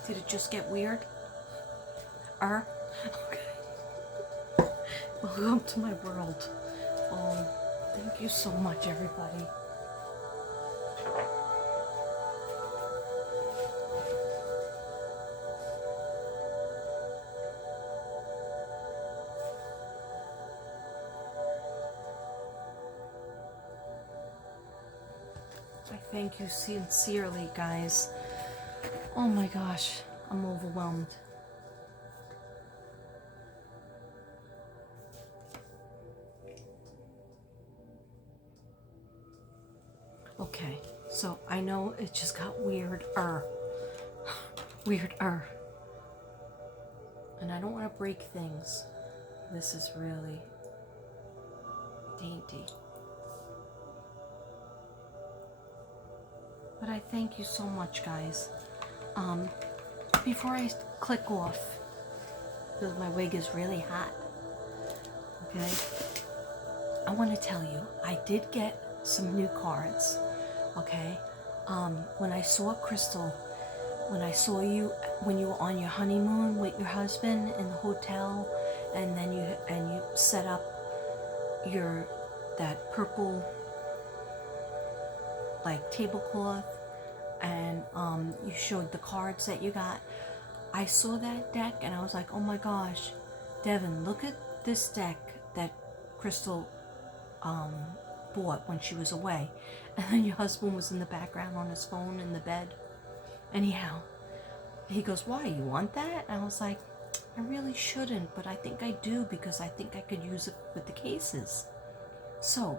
Did it just get weird? Okay. Welcome to my world. Thank you so much, everybody. I thank you sincerely, guys. Oh my gosh, I'm overwhelmed. Okay, so I know it just got weirder. Weirder. And I don't want to break things. This is really dainty. But I thank you so much, guys. Before I click off, because my wig is really hot, okay, I want to tell you, I did get some new cards, okay? When I saw Crystal, when I saw you, when you were on your honeymoon with your husband in the hotel, and then you set up that purple, like, tablecloth, and you showed the cards that you got. I saw that deck and I was like, oh my gosh, Devin, look at this deck that Crystal bought when she was away. And then your husband was in the background on his phone in the bed. Anyhow, he goes, why, you want that? And I was like, I really shouldn't, but I think I do because I think I could use it with the cases. So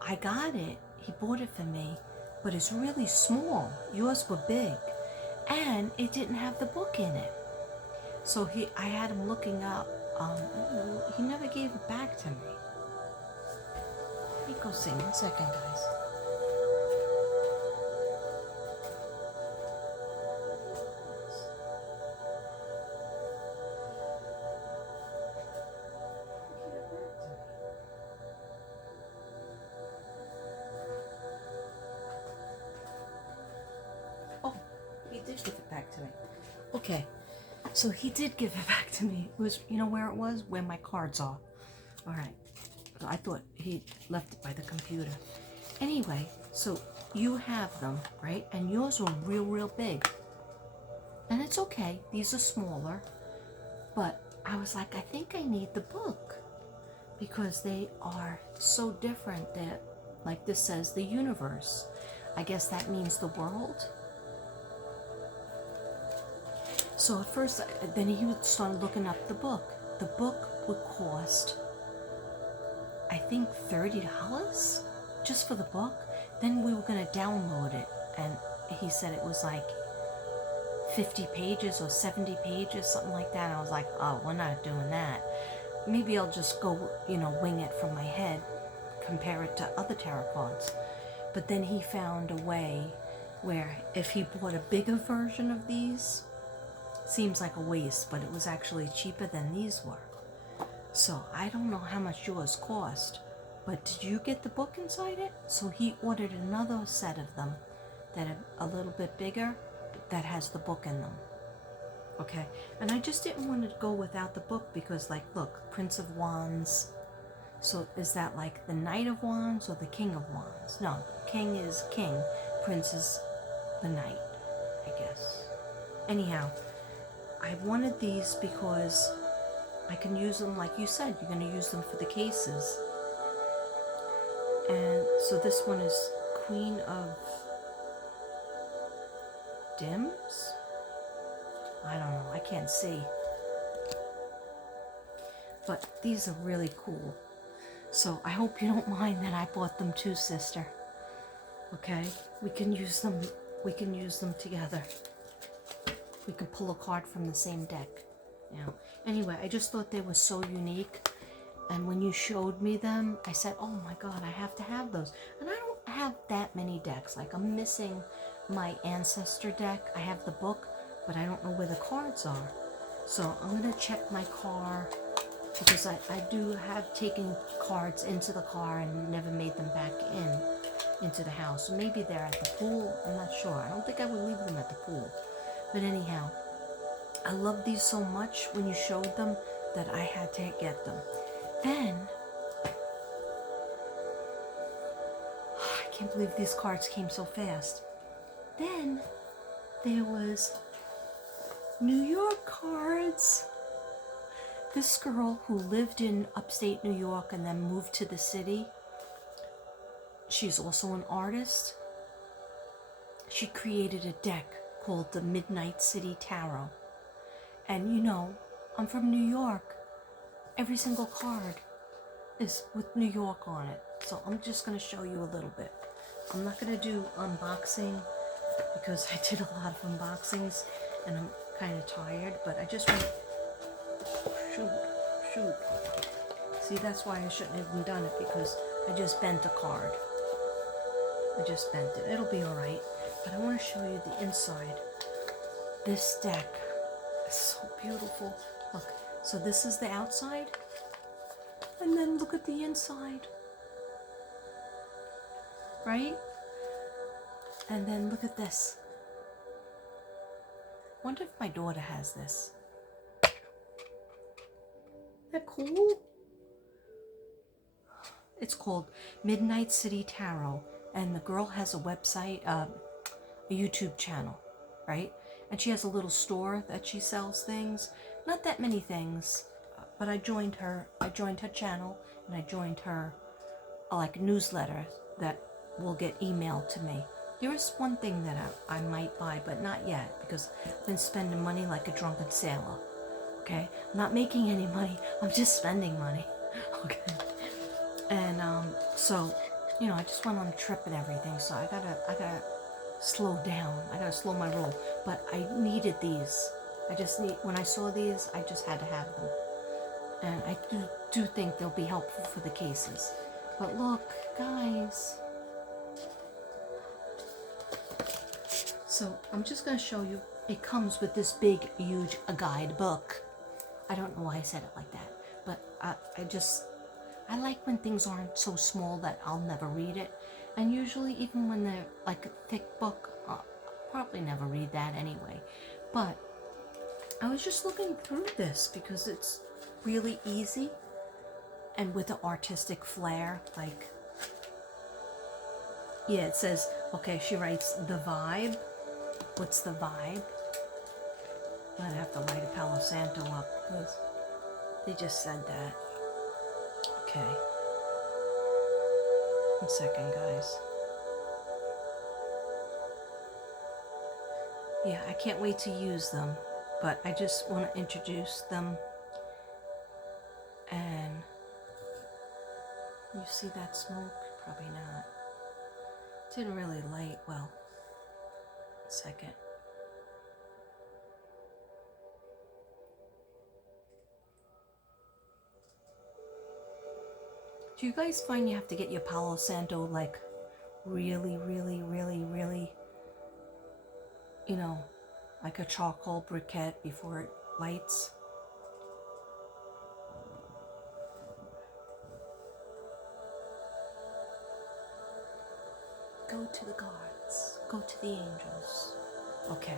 I got it. He bought it for me, but it's really small. Yours were big, and it didn't have the book in it. So I had him looking up. He never gave it back to me. Let me go see. 1 second, guys. did give it back to me. Okay, so he did give it back to me. It was, you know where it was? Where my cards are. All right. I thought he left it by the computer. Anyway, so you have them, right? And yours are real, real big. And it's okay. These are smaller. But I was like, I think I need the book because they are so different that, like this says, the universe. I guess that means the world. So at first, then he would start looking up the book. The book would cost, I think, $30 just for the book. Then we were going to download it, and he said it was like 50 pages or 70 pages, something like that. I was like, oh, we're not doing that. Maybe I'll just go, wing it from my head, compare it to other tarot cards. But then he found a way where if he bought a bigger version of these, seems like a waste, but it was actually cheaper than these were. So I don't know how much yours cost, but did you get the book inside it? So he ordered another set of them that are a little bit bigger that has the book in them. Okay, and I just didn't want to go without the book because, like, look, Prince of Wands. So is that like the Knight of Wands or the King of Wands? No, King is king, Prince is the knight, I guess. Anyhow, I wanted these because I can use them, like you said, you're going to use them for the cases. And so this one is Queen of Dims? I don't know, I can't see. But these are really cool. So I hope you don't mind that I bought them too, sister. Okay? We can use them together. We can pull a card from the same deck. Anyway, I just thought they were so unique. And when you showed me them, I said, oh my God, I have to have those. And I don't have that many decks. Like, I'm missing my ancestor deck. I have the book, but I don't know where the cards are. So I'm going to check my car because I do have taken cards into the car and never made them back into the house. So maybe they're at the pool. I'm not sure. I don't think I would leave them at the pool. But anyhow, I love these so much when you showed them that I had to get them. Then, I can't believe these cards came so fast. Then, there was New York cards. This girl who lived in upstate New York and then moved to the city, she's also an artist. She created a deck called the Midnight City Tarot. And I'm from New York. Every single card is with New York on it. So I'm just going to show you a little bit. I'm not going to do unboxing because I did a lot of unboxings and I'm kind of tired, but I just want to... Shoot. See, that's why I shouldn't have even done it, because I just bent a card. I just bent it. It'll be alright. But I want to show you the inside. This deck is so beautiful. Look, so this is the outside. And then look at the inside. Right? And then look at this. Wonder if my daughter has this. Isn't that cool? It's called Midnight City Tarot, and the girl has a website, a YouTube channel, right? And she has a little store that she sells things. Not that many things, but I joined her channel, and I joined her newsletter that will get emailed to me. There is one thing that I might buy, but not yet, because I've been spending money like a drunken sailor. Okay, I'm not making any money. I'm just spending money. Okay, and so I just went on a trip and everything. So I gotta slow down. I gotta slow my roll. But I needed these. When I saw these, I just had to have them. And I do think they'll be helpful for the cases. But look, guys. So I'm just gonna show you. It comes with this big, huge guidebook. I don't know why I said it like that, but I like when things aren't so small that I'll never read it. And usually, even when they're like a thick book, probably never read that anyway. But I was just looking through this because it's really easy and with an artistic flair. Like, yeah, it says, okay, she writes the vibe. What's the vibe? I'm gonna have to light a Palo Santo up because they just said that. Okay. 1 second, guys. Yeah, I can't wait to use them, but I just want to introduce them. And you see that smoke? Probably not. Didn't really light well. 1 second. Do you guys find you have to get your Palo Santo like really, really, really, really, you know, like a charcoal briquette before it lights? Go to the gods, go to the angels. Okay,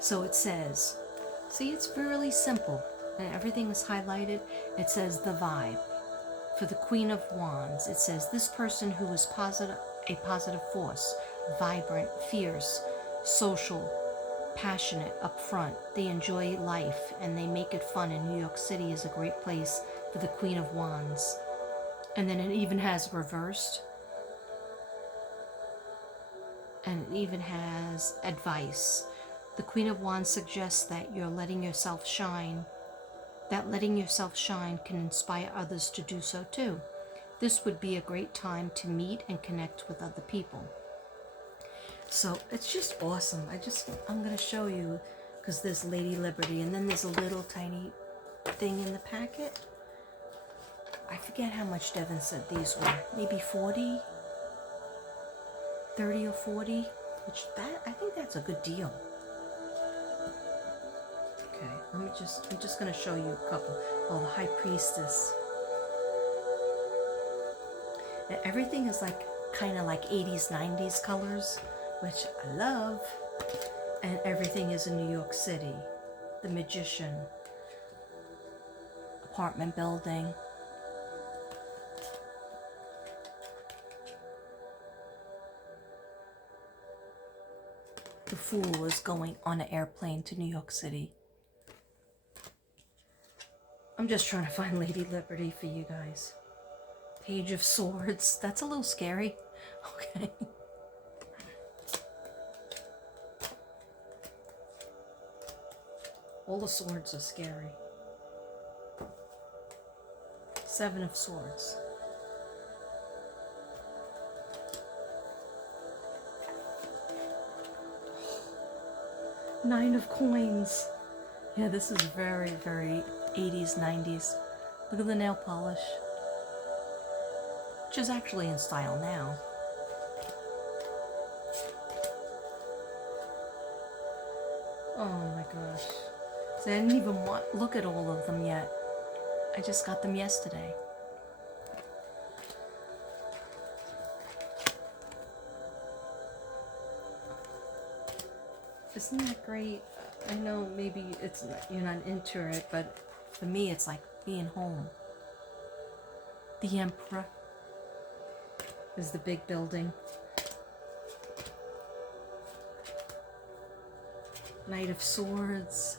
so it says, see, it's really simple and everything is highlighted. It says the vibe. For the Queen of Wands, it says this person who is a positive force, vibrant, fierce, social, passionate, upfront. They enjoy life and they make it fun, and New York City is a great place for the Queen of Wands. And then it even has reversed. And it even has advice. The Queen of Wands suggests that you're letting yourself shine. That letting yourself shine can inspire others to do so too. This would be a great time to meet and connect with other people. So it's just awesome. I'm going to show you, because there's Lady Liberty, and then there's a little tiny thing in the packet. I forget how much Devin said these were. Maybe 40? 30 or 40? I think that's a good deal. Okay, I'm just gonna show you a couple. Oh, the High Priestess. And everything is like kind of like 80s, 90s colors, which I love. And everything is in New York City. The Magician. Apartment building. The Fool is going on an airplane to New York City. I'm just trying to find Lady Liberty for you guys. Page of Swords. That's a little scary. Okay. All the swords are scary. 7 of Swords. Nine of Coins. Yeah, this is very, very 80s, 90s. Look at the nail polish. Which is actually in style now. Oh my gosh. See, I didn't even look at all of them yet. I just got them yesterday. Isn't that great? I know maybe you're not into it, but for me it's like being home. The Emperor is the big building. Knight of Swords.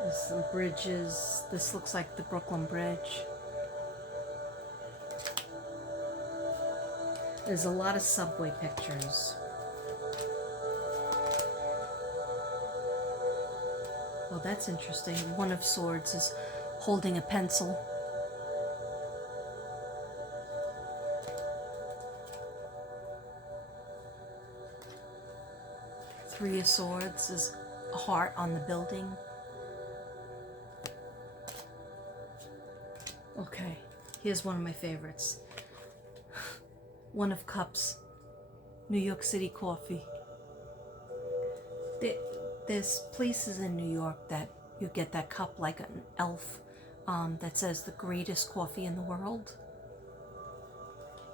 There's some bridges. This looks like the Brooklyn Bridge. There's a lot of subway pictures. Well, that's interesting. One of Swords is holding a pencil. Three of Swords is a heart on the building. Okay, here's one of my favorites. One of Cups, New York City coffee. There's places in New York that you get that cup like an elf that says the greatest coffee in the world.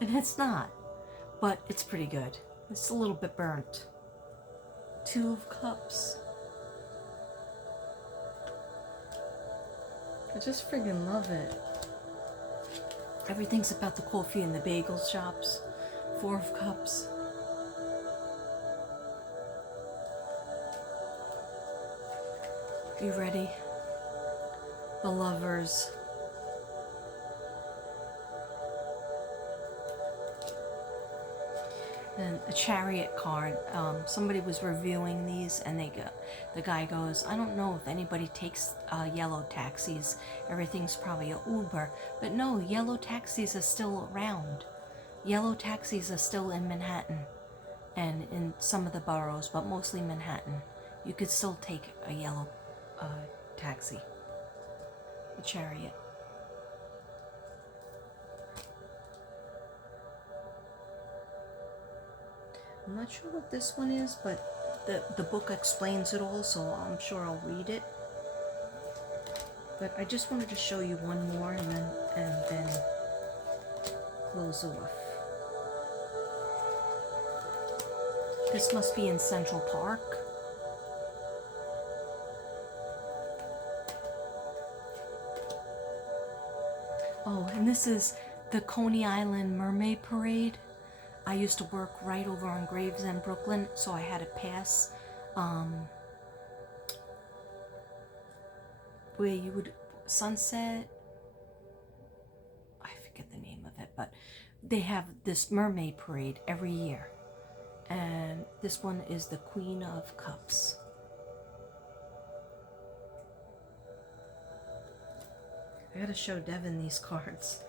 And it's not. but it's pretty good. It's a little bit burnt. Two of Cups. I just friggin' love it. Everything's about the coffee and the bagel shops. Four of Cups. You ready? The Lovers. And a Chariot card. Somebody was reviewing these, and the guy goes, I don't know if anybody takes yellow taxis. Everything's probably a Uber. But no, yellow taxis are still around. Yellow taxis are still in Manhattan and in some of the boroughs, but mostly Manhattan. You could still take a yellow taxi. A Chariot. I'm not sure what this one is, but the book explains it all, so I'm sure I'll read it. But I just wanted to show you one more and then close off. This must be in Central Park. Oh, and this is the Coney Island Mermaid Parade. I used to work right over on Gravesend, Brooklyn, so I had to pass where you would Sunset. I forget the name of it, but they have this mermaid parade every year, and this one is the Queen of Cups. I gotta show Devin these cards.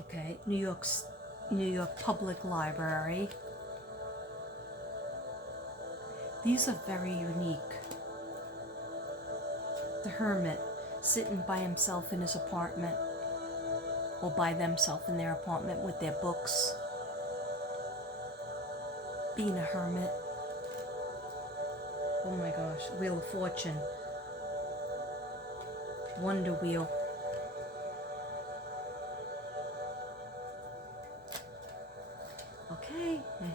Okay, New York Public Library. These are very unique. The Hermit, sitting by himself in his apartment, or by themselves in their apartment with their books. Being a hermit. Oh my gosh, Wheel of Fortune. Wonder Wheel. Okay, and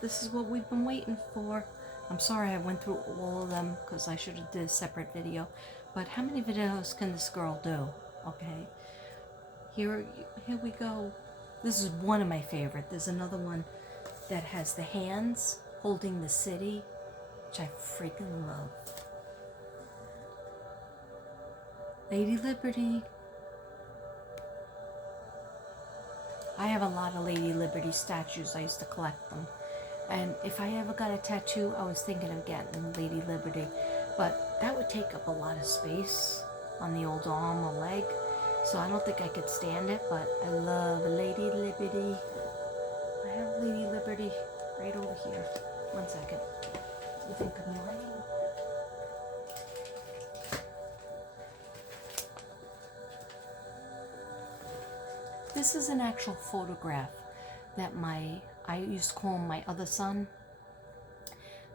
this is what we've been waiting for. I'm sorry I went through all of them because I should have did a separate video. But how many videos can this girl do? Okay, here we go. This is one of my favorite. There's another one that has the hands holding the city, which I freaking love. Lady Liberty. I have a lot of Lady Liberty statues. I used to collect them. And if I ever got a tattoo, I was thinking of getting Lady Liberty. But that would take up a lot of space on the old arm or leg. So I don't think I could stand it, but I love Lady Liberty. I have Lady Liberty right over here. 1 second. You think I'm lying? This is an actual photograph that I used to call him my other son,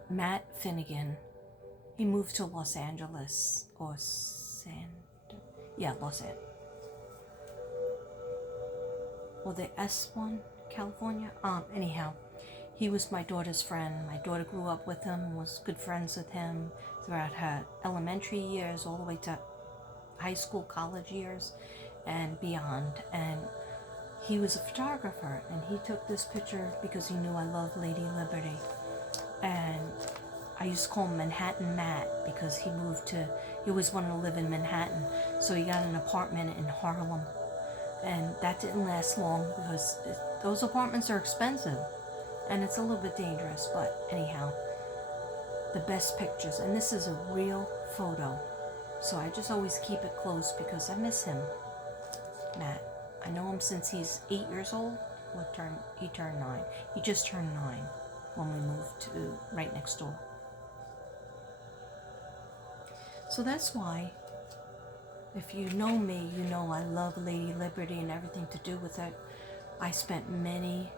Matt Finnegan. He moved to Los Angeles, or Los Angeles. Or the S one, California. Anyhow, he was my daughter's friend. My daughter grew up with him, was good friends with him throughout her elementary years, all the way to high school, college years, and beyond. And he was a photographer, and he took this picture because he knew I loved Lady Liberty. And I used to call him Manhattan Matt because he always wanted to live in Manhattan. So he got an apartment in Harlem. And that didn't last long because those apartments are expensive. And it's a little bit dangerous, but anyhow, the best pictures. And this is a real photo. So I just always keep it close because I miss him, Matt. I know him since he's 8 years old. He turned 9. He just turned 9 when we moved to right next door. So that's why, if you know me, you know I love Lady Liberty and everything to do with it. I spent many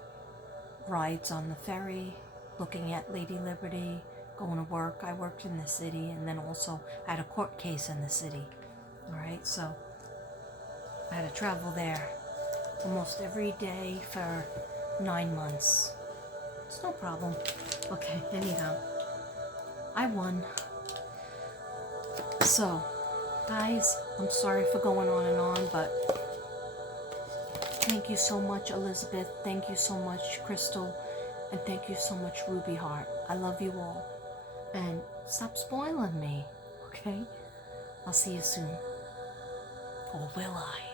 rides on the ferry looking at Lady Liberty, going to work. I worked in the city, and then also I had a court case in the city. All right, so I had to travel there. almost every day for 9 months. It's no problem. Okay, anyhow, I won. So, guys, I'm sorry for going on and on, but thank you so much, Elizabeth. Thank you so much, Crystal. And thank you so much, Ruby Heart. I love you all. And stop spoiling me, okay? I'll see you soon. Or will I?